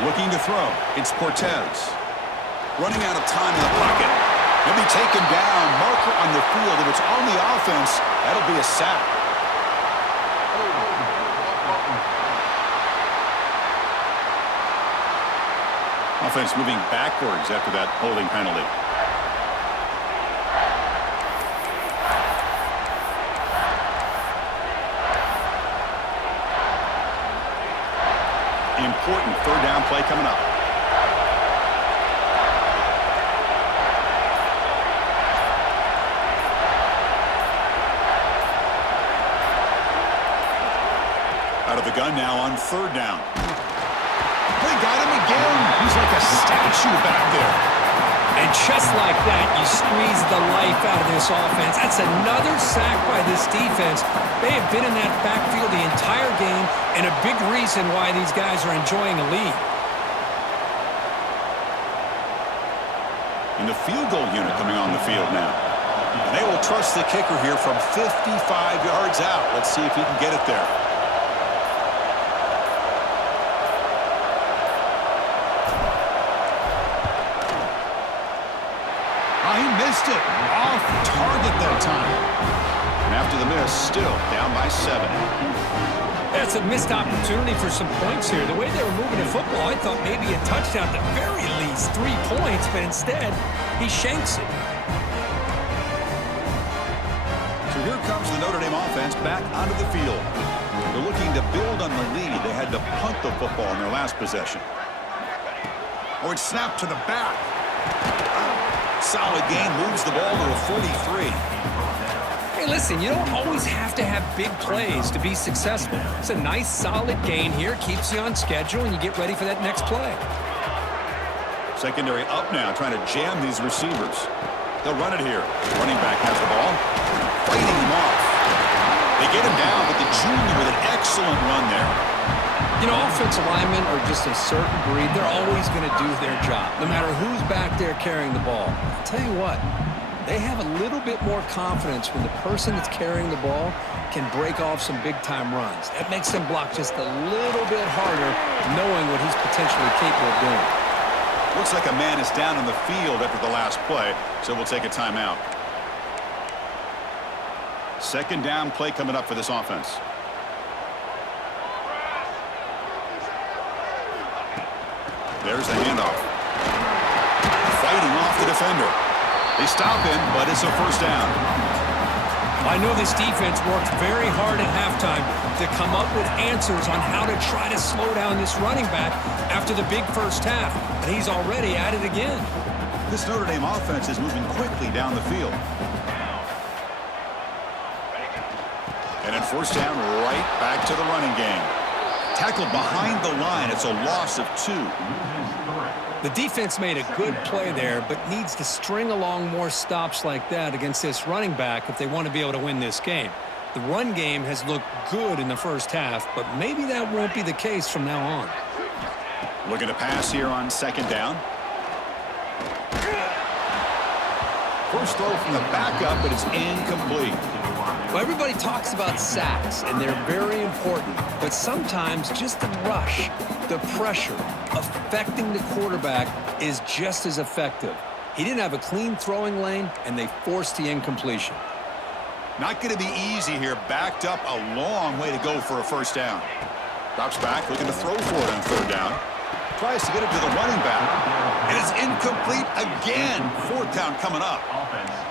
Looking to throw. It's Cortez. Running out of time in the pocket. He'll be taken down. Marker on the field. If it's on the offense, that'll be a sack. Offense moving backwards after that holding penalty. Important third down play coming up. Out of the gun now on third down. They got him again. He's like a statue back there. And just like that, you squeeze the life out of this offense. That's another sack by this defense. They have been in that backfield the entire game, and a big reason why these guys are enjoying a lead. And the field goal unit coming on the field now. And they will trust the kicker here from 55 yards out. Let's see if he can get it there. He missed it. Off target that time. And after the miss, still down by 7. That's a missed opportunity for some points here. The way they were moving the football, I thought maybe a touchdown, at the very least 3 points, but instead, he shanks it. So here comes the Notre Dame offense back onto the field. They're looking to build on the lead. They had to punt the football in their last possession. Oh, it's snapped to the back. Solid gain, moves the ball to a 43. Hey, listen, you don't always have to have big plays to be successful. It's a nice, solid gain here, keeps you on schedule, and you get ready for that next play. Secondary up now, trying to jam these receivers. They'll run it here. Running back has the ball. Fighting him off. They get him down, but the junior with an excellent run there. You know, offensive linemen are just a certain breed. They're always going to do their job, no matter who's back there carrying the ball. I'll tell you what, they have a little bit more confidence when the person that's carrying the ball can break off some big-time runs. That makes them block just a little bit harder, knowing what he's potentially capable of doing. Looks like a man is down on the field after the last play, so we'll take a timeout. Second down play coming up for this offense. There's the handoff. Fighting off the defender. They stop him, but it's a first down. I know this defense worked very hard at halftime to come up with answers on how to try to slow down this running back after the big first half, and he's already at it again. This Notre Dame offense is moving quickly down the field. And in first down, right back to the running game. Tackled behind the line. It's a loss of 2. The defense made a good play there, but needs to string along more stops like that against this running back if they want to be able to win this game. The run game has looked good in the first half, but maybe that won't be the case from now on. Looking to pass here on second down. First throw from the backup, but it's incomplete. Well, everybody talks about sacks, and they're very important. But sometimes just the rush, the pressure, affecting the quarterback is just as effective. He didn't have a clean throwing lane, and they forced the incompletion. Not going to be easy here. Backed up a long way to go for a first down. Drops back, looking to throw for it on third down. Tries to get it to the running back. And it's incomplete again. Fourth down coming up.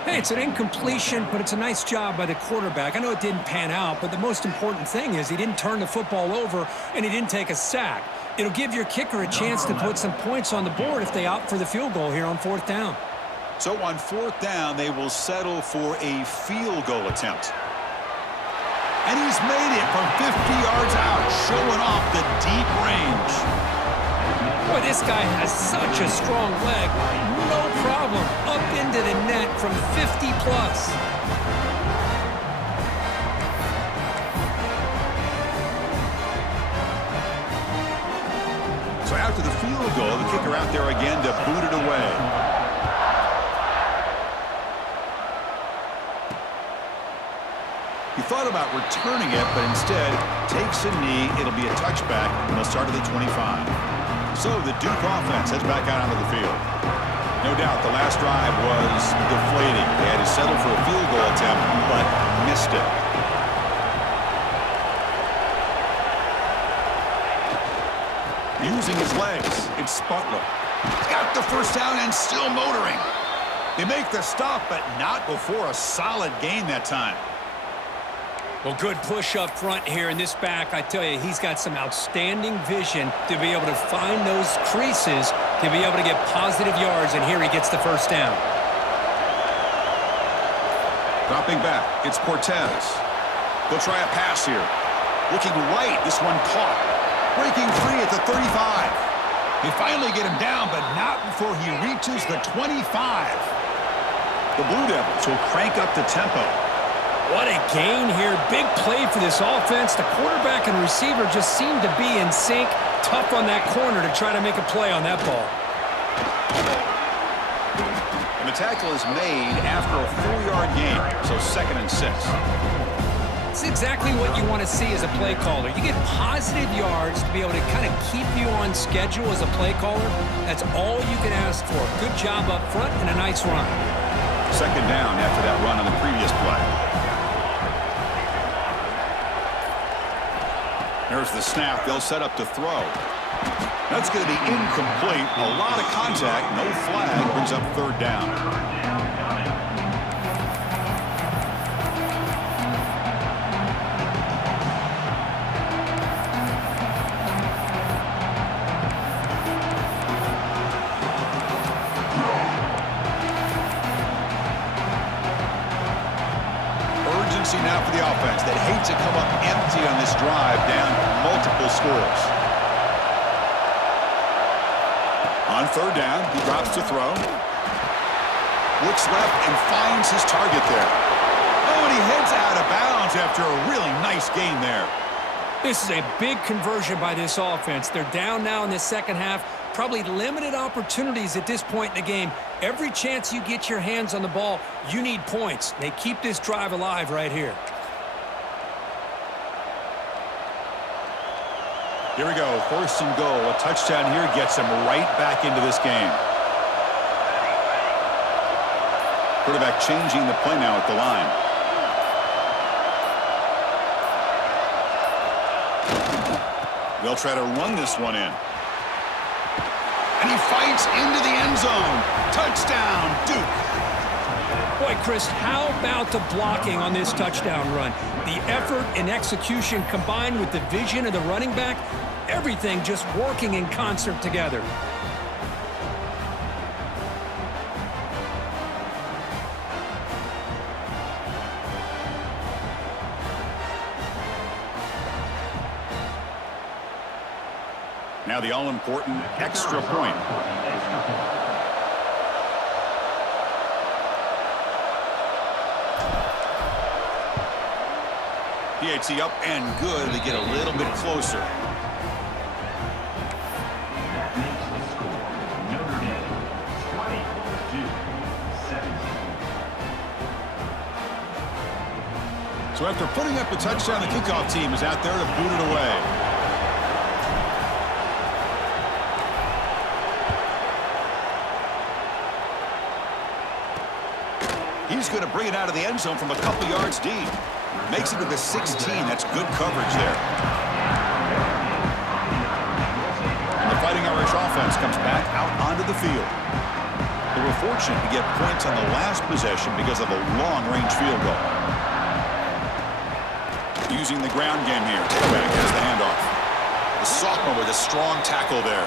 Hey, it's an incompletion, but it's a nice job by the quarterback. I know it didn't pan out, but the most important thing is he didn't turn the football over and he didn't take a sack. It'll give your kicker a chance to put some points on the board if they opt for the field goal here on fourth down. So on fourth down, they will settle for a field goal attempt. And he's made it from 50 yards out, showing off the deep range. Boy, this guy has such a strong leg. No problem. Up into the net from 50 plus. So after the field goal, the kicker out there again to boot it away. He thought about returning it, but instead takes a knee. It'll be a touchback, and they'll start at the 25. So the Duke offense heads back out onto the field. No doubt the last drive was deflating. They had to settle for a field goal attempt, but missed it. Using his legs, it's Sputler. He's got the first down and still motoring. They make the stop, but not before a solid gain that time. Well, good push up front here in this back. I tell you, he's got some outstanding vision to be able to find those creases, to be able to get positive yards, and here he gets the first down. Dropping back, it's Cortez. They'll try a pass here. Looking right, this one caught. Breaking free at the 35. They finally get him down, but not before he reaches the 25. The Blue Devils will crank up the tempo. What a gain here. Big play for this offense. The quarterback and receiver just seem to be in sync. Tough on that corner to try to make a play on that ball. And the tackle is made after a 4-yard gain, so 2nd and 6. It's exactly what you want to see as a play caller. You get positive yards to be able to kind of keep you on schedule as a play caller. That's all you can ask for. Good job up front and a nice run. 2nd down after that run on the previous play. There's the snap. They'll set up to throw. That's going to be incomplete. A lot of contact. No flag. Brings up 3rd down. Now for the offense that hates to come up empty on this drive, down multiple scores. On 3rd down, he drops to throw. Looks left and finds his target there. Oh, and he heads out of bounds after a really nice gain there. This is a big conversion by this offense. They're down now in the second half. Probably limited opportunities at this point in the game. Every chance you get your hands on the ball, you need points. They keep this drive alive right here. Here we go, 1st and goal. A touchdown here gets him right back into this game. Quarterback changing the play now at the line. They'll try to run this one in. And he fights into the end zone. Touchdown, Duke. Boy, Chris, how about the blocking on this touchdown run? The effort and execution combined with the vision of the running back, everything just working in concert together. Now the all-important extra point. PAT up and good. They get a little bit closer. That makes the score Notre Dame 22-17. So after putting up a touchdown, the kickoff team is out there to boot it away. He's going to bring it out of the end zone from a couple yards deep. Makes it to the 16. That's good coverage there. And the Fighting Irish offense comes back out onto the field. They were fortunate to get points on the last possession because of a long-range field goal. Using the ground game here. Tailback has the handoff. The sophomore with a strong tackle there.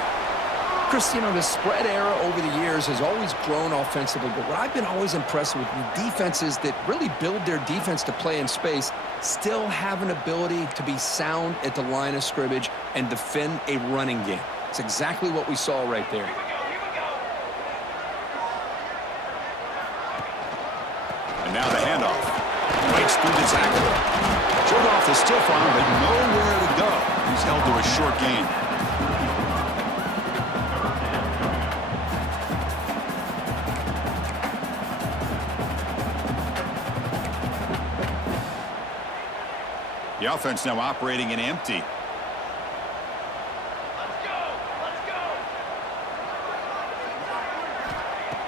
Chris, you know, the spread era over the years has always grown offensively, but what I've been always impressed with the defenses that really build their defense to play in space still have an ability to be sound at the line of scrimmage and defend a running game. It's exactly what we saw right there. And now the handoff. Bites through the tackle. Showed off the stiff arm, but nowhere to go. He's held to a short gain. The offense now operating in empty.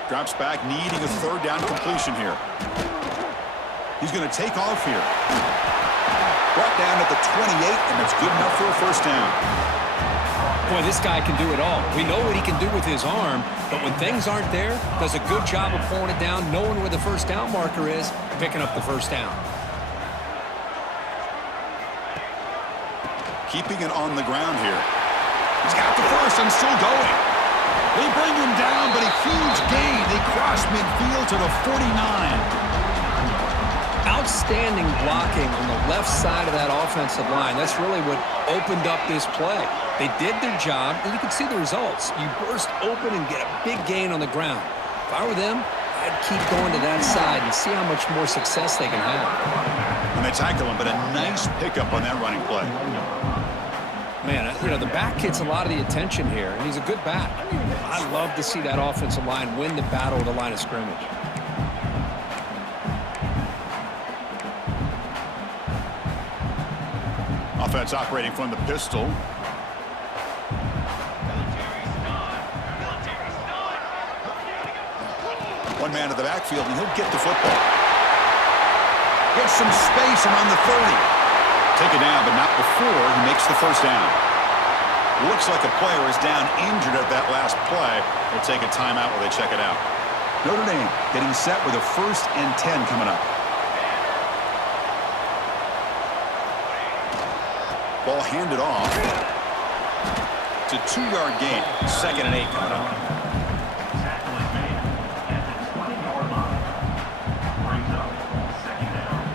Drops back, needing a 3rd down completion here. He's going to take off here. Brought down at the 28, and that's good enough for a 1st down. Boy, this guy can do it all. We know what he can do with his arm, but when things aren't there, does a good job of pulling it down, knowing where the first down marker is, picking up the first down. Keeping it on the ground here. He's got the first and still going. They bring him down, but a huge gain. They cross midfield to the 49. Outstanding blocking on the left side of that offensive line. That's really what opened up this play. They did their job, and you can see the results. You burst open and get a big gain on the ground. If I were them, I'd keep going to that side and see how much more success they can have. And they tackle him, but a nice pickup on that running play. Man, you know, the back gets a lot of the attention here, and he's a good back. I love to see that offensive line win the battle of the line of scrimmage. Offense operating from the pistol. One man to the backfield, and he'll get the football. Gets some space around the 30. Take it down, but not before he makes the first down. Looks like a player is down injured at that last play. They'll take a timeout while they check it out. Notre Dame getting set with a 1st and 10 coming up. Ball handed off. It's a 2-yard gain. 2nd and 8 coming up. Tackle is made at the 20-yard line. Brings up 2nd down.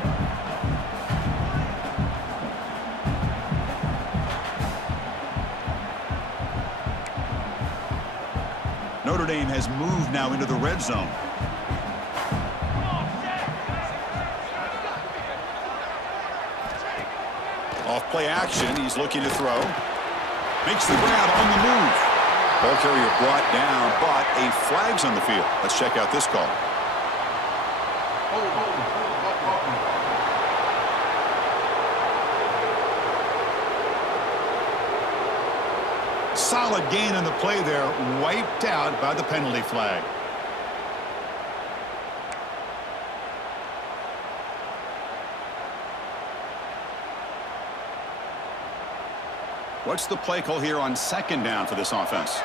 Notre Dame has moved now into the red zone. Off play action, he's looking to throw. Makes the grab on the move. Ball carrier brought down, but a flag's on the field. Let's check out this call. Solid gain on the play there, wiped out by the penalty flag. What's the play call here on 2nd down for this offense?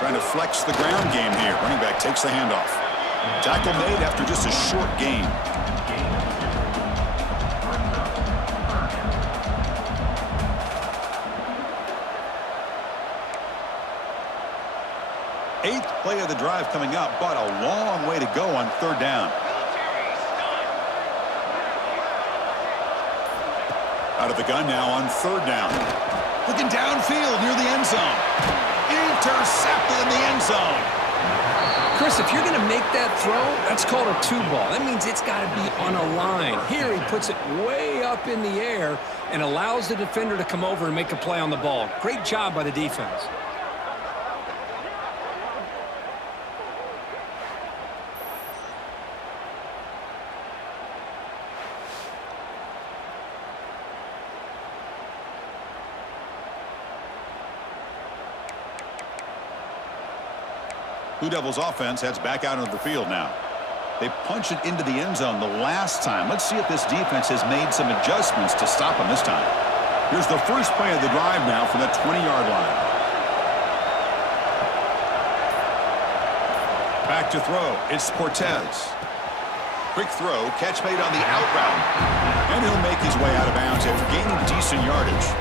Trying to flex the ground game here. Running back takes the handoff. Tackle made after just a short gain. Eighth play of the drive coming up, but a long way to go on 3rd down. Out of the gun now on 3rd down. Looking downfield near the end zone. Intercepted in the end zone. Chris, if you're going to make that throw, that's called a 2-ball. That means it's got to be on a line. Here he puts it way up in the air and allows the defender to come over and make a play on the ball. Great job by the defense. Blue Devils offense heads back out onto the field now. They punch it into the end zone the last time. Let's see if this defense has made some adjustments to stop them this time. Here's the first play of the drive now from that 20-yard line. Back to throw. It's Cortez. Quick throw. Catch made on the out route. And he'll make his way out of bounds after gaining decent yardage.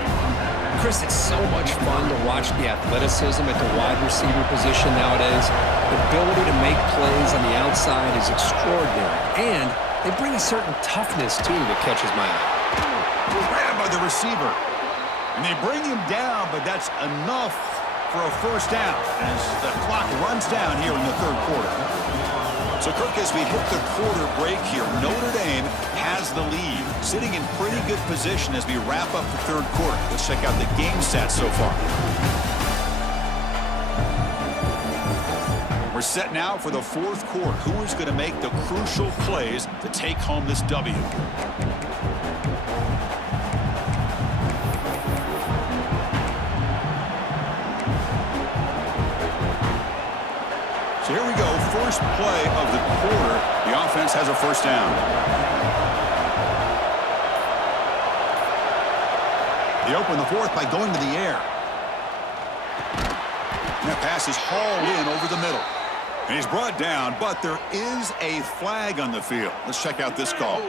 Chris, it's so much fun to watch the athleticism at the wide receiver position nowadays. The ability to make plays on the outside is extraordinary. And they bring a certain toughness, too, that catches my eye. Grabbed by the receiver. And they bring him down, but that's enough for a 1st down as the clock runs down here in the 3rd quarter. So, Kirk, as we hit the quarter break here, Notre Dame has the lead, sitting in pretty good position as we wrap up the 3rd quarter. Let's check out the game stats so far. We're set now for the 4th quarter. Who is going to make the crucial plays to take home this W? So here we go, first play of the quarter. The offense has a 1st down. They open the fourth by going to the air. And that pass is hauled in over the middle. And he's brought down, but there is a flag on the field. Let's check out this call.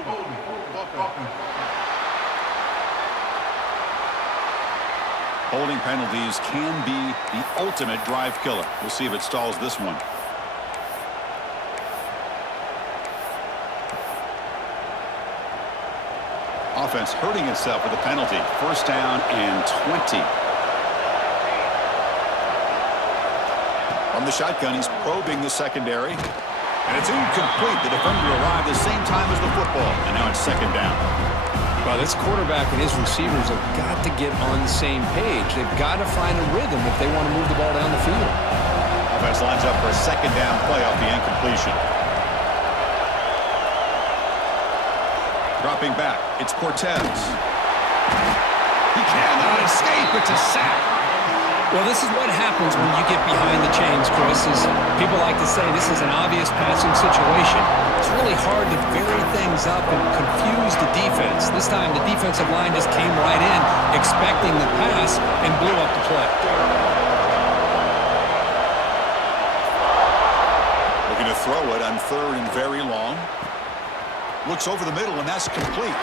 Holding penalties can be the ultimate drive killer. We'll see if it stalls this one. Offense hurting itself with a penalty. First down and 20. From the shotgun, he's probing the secondary. And it's incomplete. The defender arrived the same time as the football. And now it's second down. Well, this quarterback and his receivers have got to get on the same page. They've got to find a rhythm if they want to move the ball down the field. Offense lines up for a second down play off the incompletion. Dropping back, it's Cortez. He cannot escape. It's a sack. Well, this is what happens when you get behind the chains, Chris. Is people like to say this is an obvious passing situation. It's really hard to vary things up and confuse the defense. This time, the defensive line just came right in, expecting the pass, and blew up the play. Looking to throw it on third and very long. Looks over the middle, and that's complete.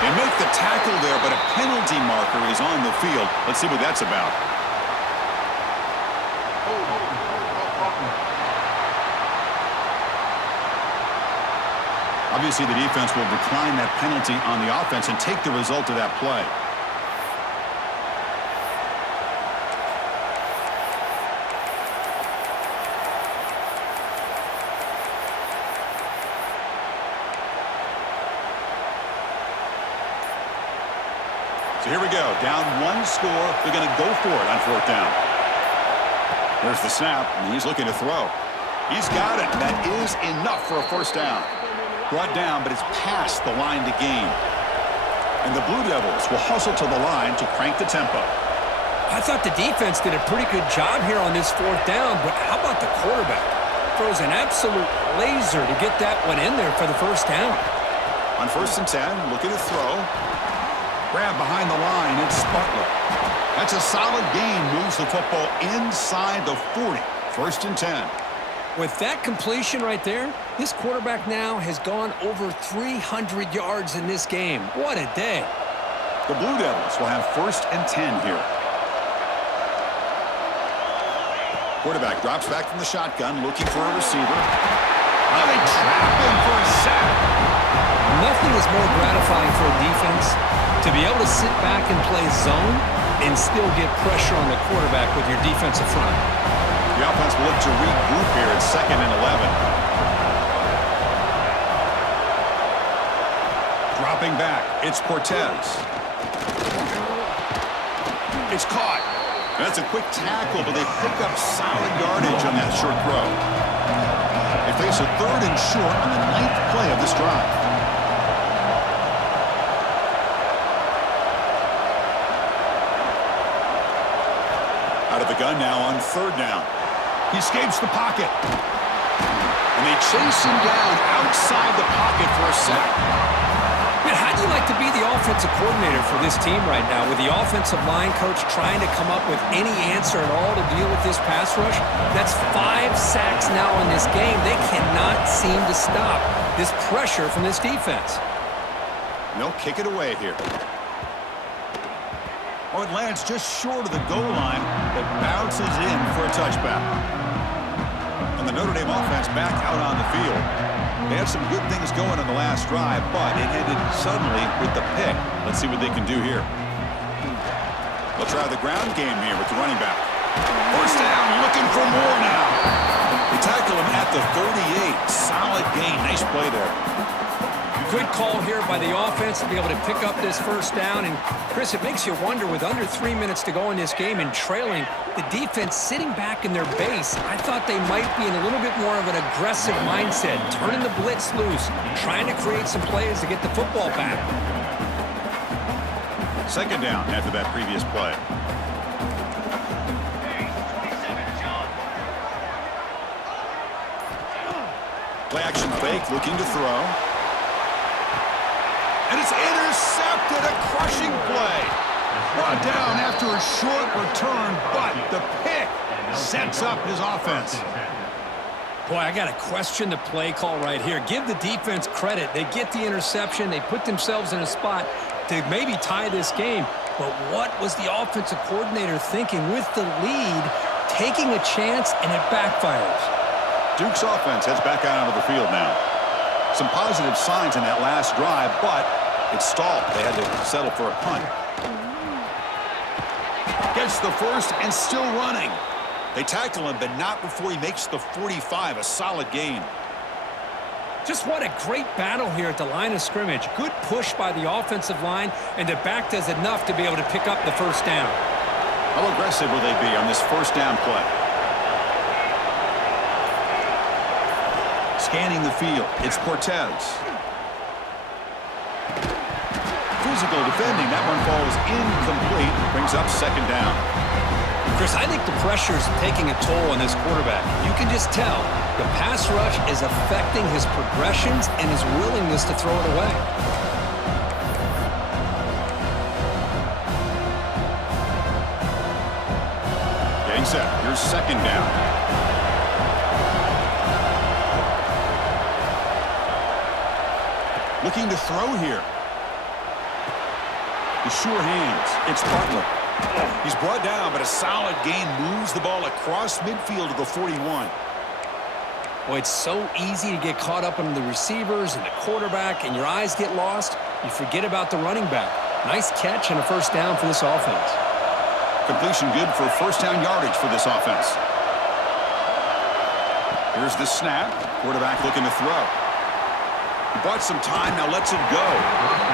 They make the tackle there, but a penalty marker is on the field. Let's see what that's about. Obviously, the defense will decline that penalty on the offense and take the result of that play. So here we go. Down one score. They're going to go for it on fourth down. There's the snap, and he's looking to throw. He's got it. That is enough for a first down. Brought down, but it's past the line to gain. And the Blue Devils will hustle to the line to crank the tempo. I thought the defense did a pretty good job here on this fourth down, but how about the quarterback? Throws an absolute laser to get that one in there for the first down. On first and 10, looking to throw. Grab behind the line, it's Butler. That's a solid gain, moves the football inside the 40. First and 10. With that completion right there, this quarterback now has gone over 300 yards in this game. What a day. The Blue Devils will have first and 10 here. Quarterback drops back from the shotgun, looking for a receiver. Oh, they trap him for a sack. Nothing is more gratifying for a defense to be able to sit back and play zone and still get pressure on the quarterback with your defensive front. The offense will look to regroup here at second and 11. Dropping back, it's Cortez. It's caught. That's a quick tackle, but they pick up solid yardage on that short throw. They face a third and short on the 9th play of this drive. Out of the gun now on third down. He escapes the pocket. And they chase him down outside the pocket for a sack. Man, how do you like to be the offensive coordinator for this team right now with the offensive line coach trying to come up with any answer at all to deal with this pass rush? That's 5 sacks now in this game. They cannot seem to stop this pressure from this defense. They'll kick it away here. Oh, it lands just short of the goal line, but bounces in for a touchback. And the Notre Dame offense back out on the field. They had some good things going on the last drive, but it ended suddenly with the pick. Let's see what they can do here. They'll try the ground game here with the running back. First down, looking for more now. They tackle him at the 38. Solid gain. Nice play there. Good call here by the offense to be able to pick up this first down. And, Chris, it makes you wonder, with under 3 minutes to go in this game and trailing, the defense sitting back in their base, I thought they might be in a little bit more of an aggressive mindset, turning the blitz loose, trying to create some plays to get the football back. Second down after that previous play. Play action fake, looking to throw. And it's intercepted, a crushing play. What brought down after a short return, but the pick sets up his offense. Boy, I got to question the play call right here. Give the defense credit. They get the interception. They put themselves in a spot to maybe tie this game. But what was the offensive coordinator thinking with the lead, taking a chance, and it backfires? Duke's offense heads back out onto the field now. Some positive signs in that last drive, but it stalled. They had to settle for a punt. Gets the first and still running. They tackle him, but not before he makes the 45, a solid gain. Just what a great battle here at the line of scrimmage. Good push by the offensive line, and the back does enough to be able to pick up the first down. How aggressive will they be on this first down play? Scanning the field, it's Cortez. Physical defending, that one falls incomplete, brings up second down. Chris, I think the pressure is taking a toll on this quarterback. You can just tell the pass rush is affecting his progressions and his willingness to throw it away. Getting set, here's second down. Looking to throw here. The sure hands, it's Butler. He's brought down, but a solid gain moves the ball across midfield to the 41. Boy, it's so easy to get caught up in the receivers and the quarterback, and your eyes get lost. You forget about the running back. Nice catch and a first down for this offense. Completion good for first down yardage for this offense. Here's the snap. Quarterback looking to throw. He bought some time, now lets it go.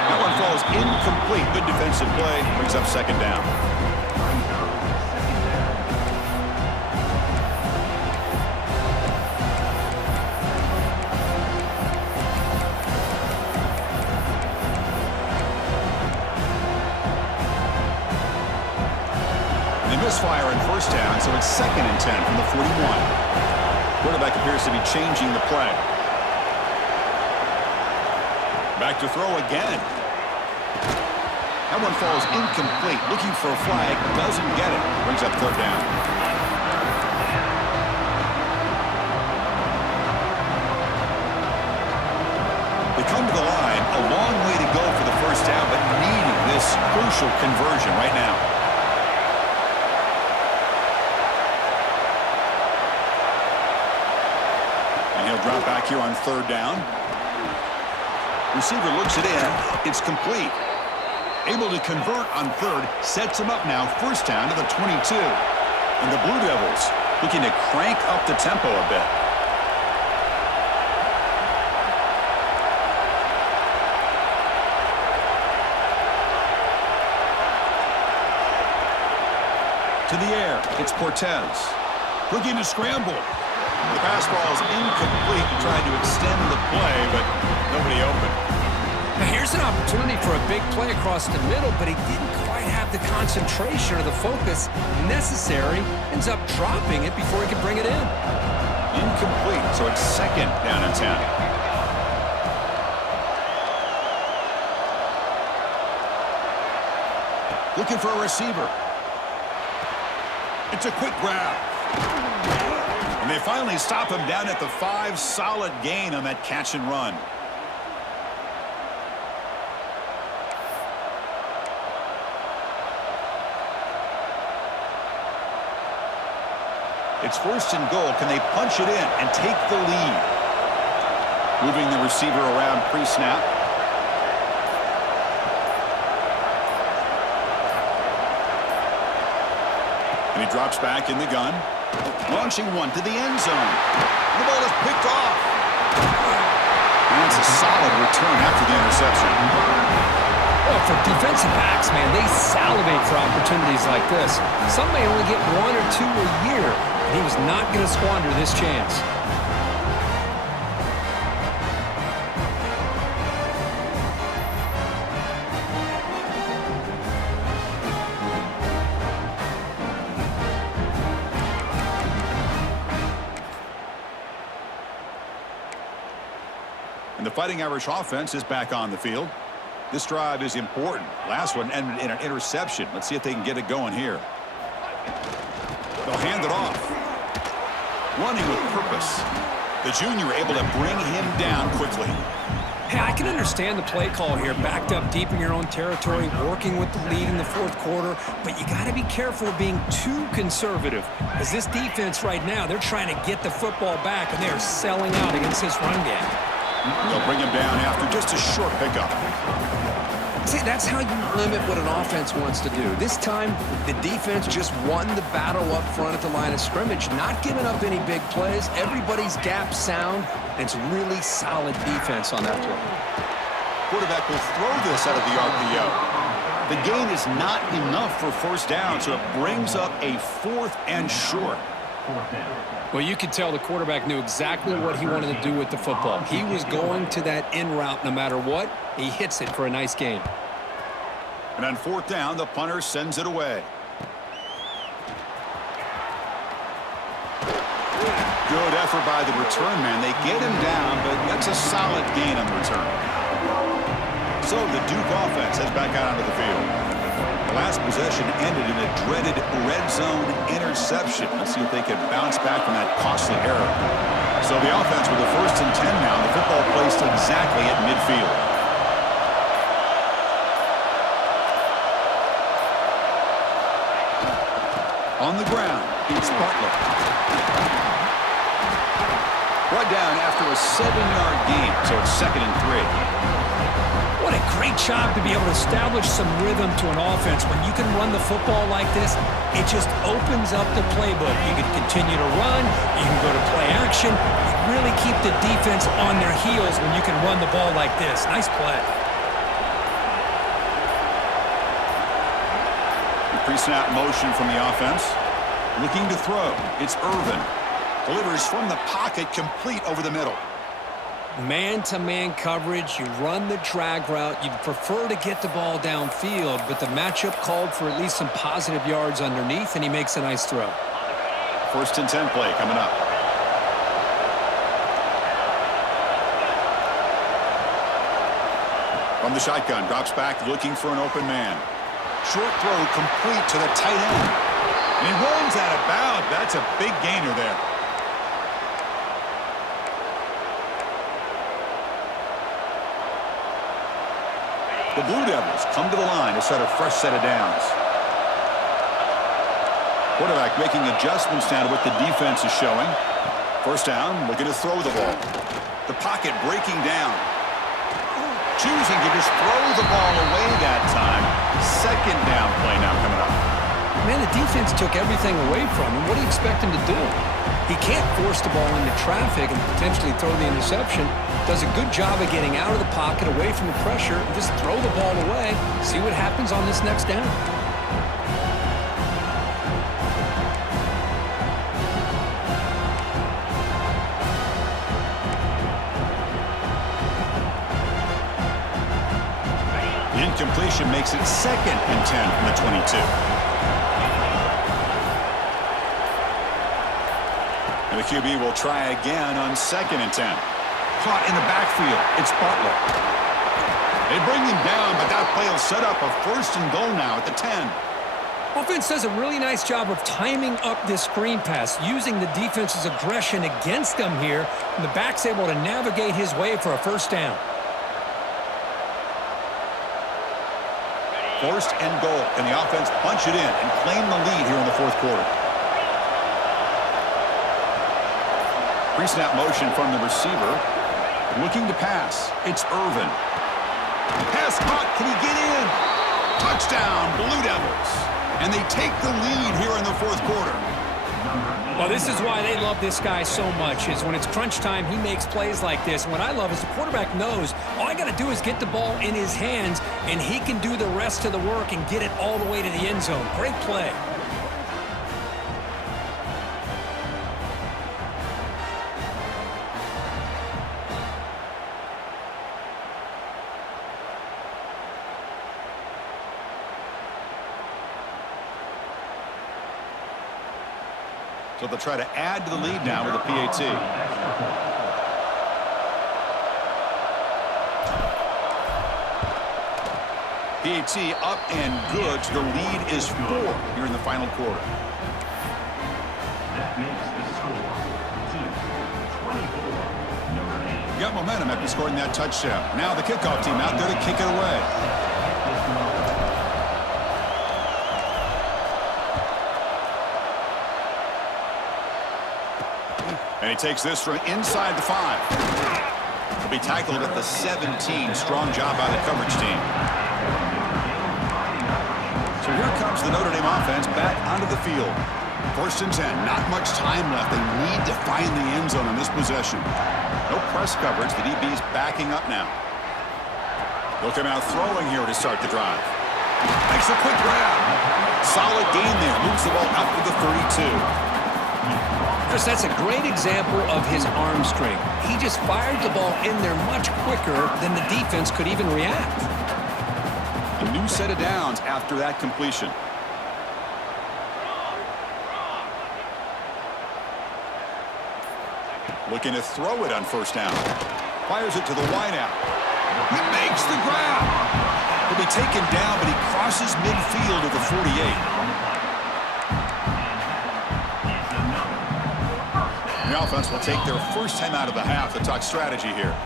That one falls incomplete. Good defensive play. Brings up second down. And they misfire in first down, so it's 2nd and 10 from the 41. Quarterback appears to be changing the play. Back to throw again. That one falls incomplete. Looking for a flag. Doesn't get it. Brings up third down. They come to the line. A long way to go for the first down, but needing this crucial conversion right now. And he'll drop back here on third down. Receiver looks it in. It's complete. Able to convert on third. Sets him up now. First down to the 22. And the Blue Devils looking to crank up the tempo a bit. To the air. It's Cortez. Looking to scramble. The pass ball is incomplete. He tried to extend the play, but nobody open. Now here's an opportunity for a big play across the middle, but he didn't quite have the concentration or the focus necessary. Ends up dropping it before he could bring it in. Incomplete, so it's 2nd down and 10. Looking for a receiver. It's a quick grab. And they finally stop him down at the 5. Solid gain on that catch and run. It's 1st and goal. Can they punch it in and take the lead? Moving the receiver around pre-snap. And he drops back in the gun. Launching one to the end zone. The ball is picked off. And it's a solid return after the interception. Well, for defensive backs, man, they salivate for opportunities like this. Some may only get 1 or 2 a year, and he was not going to squander this chance. And the Fighting Irish offense is back on the field. This drive is important. Last one ended in an interception. Let's see if they can get it going here. They'll hand it off. Running with purpose. The junior able to bring him down quickly. Hey, I can understand the play call here, backed up deep in your own territory, working with the lead in the fourth quarter, but you got to be careful of being too conservative. As this defense right now, they're trying to get the football back, and they're selling out against this run game. They'll bring him down after just a short pickup. See, that's how you limit what an offense wants to do. This time, the defense just won the battle up front at the line of scrimmage, not giving up any big plays. Everybody's gap sound, and it's really solid defense on that play. Quarterback will throw this out of the RPO. The gain is not enough for first down, so it brings up a 4th and short. Well, you could tell the quarterback knew exactly what he wanted to do with the football. He was going to that in route no matter what. He hits it for a nice gain. And on 4th down, the punter sends it away. Good effort by the return man. They get him down, but that's a solid gain on the return. So the Duke offense heads back out onto the field. The last possession ended in a dreaded red zone interception. Let's see if they can bounce back from that costly error. So the offense with the 1st and 10 now. The football placed exactly at midfield. On the ground, it's Butler. Brought down after a 7-yard gain, so it's 2nd and 3. What a great job to be able to establish some rhythm to an offense. When you can run the football like this, it just opens up the playbook. You can continue to run. You can go to play action. You really keep the defense on their heels when you can run the ball like this. Nice play. The pre-snap motion from the offense. Looking to throw. It's Irvin. Delivers from the pocket, complete over the middle. Man-to-man coverage, you run the drag route. You'd prefer to get the ball downfield, but the matchup called for at least some positive yards underneath, and he makes a nice throw. 1st and 10 play coming up. From the shotgun, drops back, looking for an open man. Short throw complete to the tight end. And he runs out of bounds. That's a big gainer there. The Blue Devils come to the line to set a fresh set of downs. Quarterback making adjustments now to what the defense is showing. 1st down, looking to throw the ball. The pocket breaking down. Choosing to just throw the ball away that time. 2nd down play now coming up. Man, the defense took everything away from him. What do you expect him to do? He can't force the ball into traffic and potentially throw the interception. Does a good job of getting out of the pocket, away from the pressure, and just throw the ball away. See what happens on this next down. The incompletion makes it 2nd and 10 from the 22. And the QB will try again on 2nd and 10. Caught in the backfield. It's Butler. They bring him down, but that play will set up a 1st and goal now at the 10. Offense does a really nice job of timing up this screen pass, using the defense's aggression against them here, and the back's able to navigate his way for a 1st down. 1st and goal. Can the offense punch it in and claim the lead here in the 4th quarter? Pre-snap motion from the receiver. Looking to pass. It's Irvin. Pass caught. Can he get in? Touchdown, Blue Devils. And they take the lead here in the 4th quarter. Well, this is why they love this guy so much, is when it's crunch time, he makes plays like this. And what I love is the quarterback knows all I got to do is get the ball in his hands, and he can do the rest of the work and get it all the way to the end zone. Great play. So they'll try to add to the lead now with a PAT. PAT up and good. The lead is 4 here in the final quarter. That makes the score 24, Notre Dame. Got momentum after scoring that touchdown. Now the kickoff team out there to kick it away. And he takes this from inside the 5. He'll be tackled at the 17. Strong job by the coverage team. So here comes the Notre Dame offense back onto the field. 1st and 10. Not much time left. They need to find the end zone on this possession. No press coverage. The DB's backing up now. They'll come out throwing here to start the drive. Makes a quick grab. Solid gain there. Moves the ball out to the 32. Chris, that's a great example of his arm strength. He just fired the ball in there much quicker than the defense could even react. A new set of downs after that completion. Looking to throw it on 1st down. Fires it to the wideout. He makes the grab. He'll be taken down, but he crosses midfield to the 48. The offense will take their first time out of the half to talk strategy here.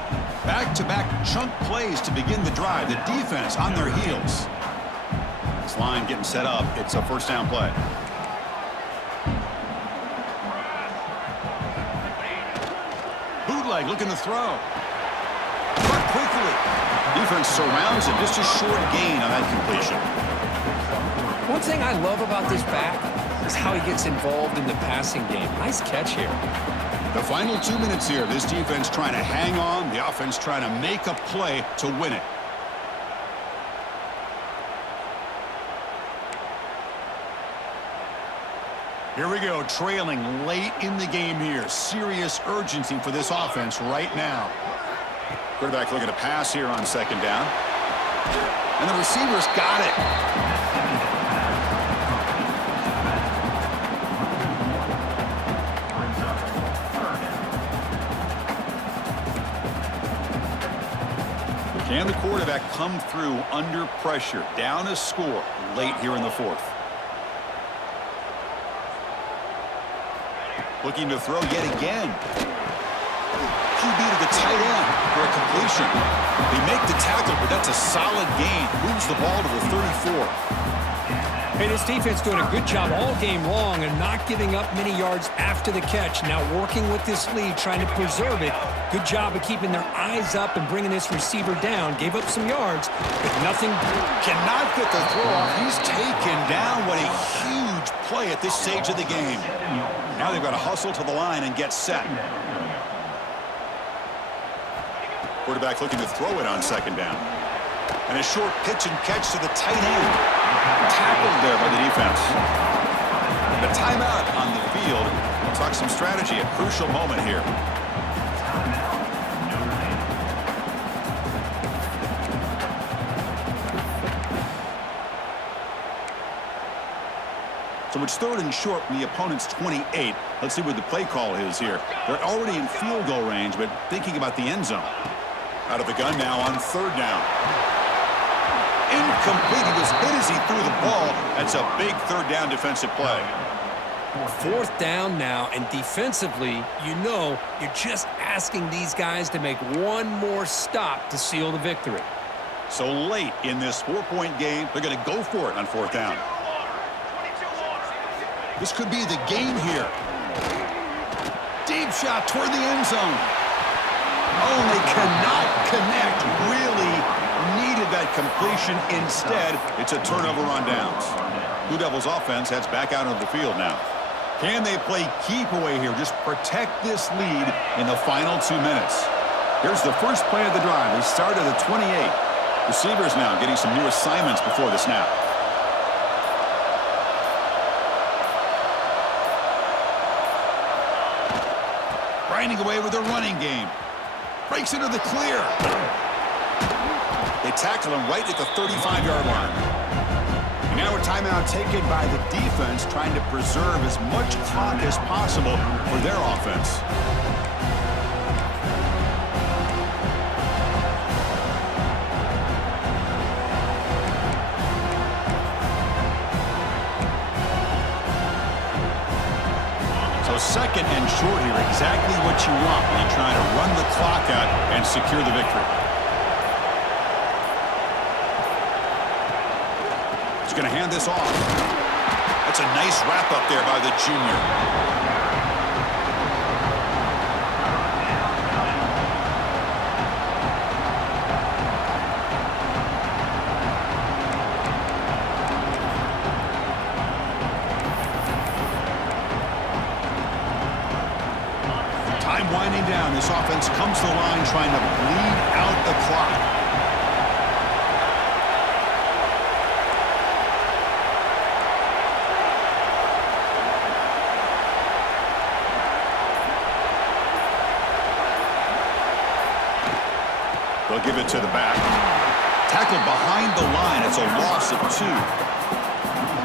Back-to-back chunk plays to begin the drive. The defense on their heels. This line getting set up. It's a 1st down play. Bootleg looking to throw. But quickly. Defense surrounds him. Just a short gain on that completion. One thing I love about this back is how he gets involved in the passing game. Nice catch here. The final 2 minutes here. This defense trying to hang on. The offense trying to make a play to win it. Here we go. Trailing late in the game here. Serious urgency for this offense right now. Quarterback looking to pass here on 2nd down. And the receivers got it. Can the quarterback come through under pressure? Down a score late here in the 4th. Looking to throw yet again. QB to the tight end for a completion. They make the tackle, but that's a solid gain. Moves the ball to the 34. Hey, this defense doing a good job all game long and not giving up many yards after the catch. Now working with this lead, trying to preserve it. Good job of keeping their eyes up and bringing this receiver down. Gave up some yards, but nothing. Cannot get the throw off. He's taken down. What a huge play at this stage of the game. Now they've got to hustle to the line and get set. Quarterback looking to throw it on 2nd down. And a short pitch and catch to the tight end. Tackled there by the defense. The timeout on the field. We'll talk some strategy. A crucial moment here. So it's 3rd and short from the opponent's 28. Let's see what the play call is here. They're already in field goal range, but thinking about the end zone. Out of the gun now on 3rd down. Incomplete. He was hit as he threw the ball. That's a big 3rd down defensive play. 4th down now, and defensively, you're just asking these guys to make one more stop to seal the victory. So late in this 4-point game, they're going to go for it on 4th down. This could be the game here. Deep shot toward the end zone. Oh, and they cannot connect. Really needed that completion. Instead, it's a turnover on downs. Blue Devils offense heads back out of the field now. Can they play keep away here? Just protect this lead in the final 2 minutes. Here's the first play of the drive. They start at the 28. Receivers now getting some new assignments before the snap. Grinding away with their running game. Breaks into the clear. They tackle him right at the 35-yard line. And now a timeout taken by the defense, trying to preserve as much clock as possible for their offense. second and short here, exactly what you want when you're trying to run the clock out and secure the victory. He's going to hand this off. That's a nice wrap up there by the junior. Winding down, this offense comes to the line trying to bleed out the clock. They'll give it to the back. Tackled behind the line. It's a loss of 2.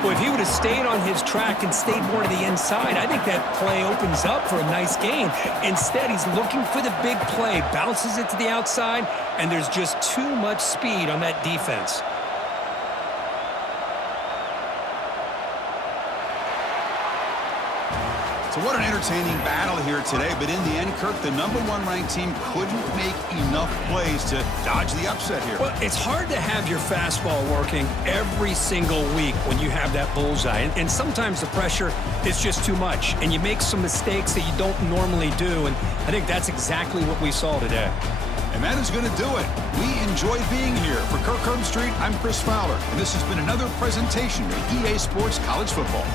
Well, if he would have stayed on his track and stayed more to the inside, I think that play opens up for a nice gain. Instead, he's looking for the big play, bounces it to the outside, and there's just too much speed on that defense. So what an entertaining battle here today, but in the end, Kirk, the #1 ranked team couldn't make enough plays to dodge the upset here. Well, it's hard to have your fastball working every single week when you have that bullseye, and sometimes the pressure is just too much, and you make some mistakes that you don't normally do, and I think that's exactly what we saw today. And that is going to do it. We enjoyed being here. For Kirk Herbstreit, I'm Chris Fowler, and this has been another presentation of EA Sports College Football.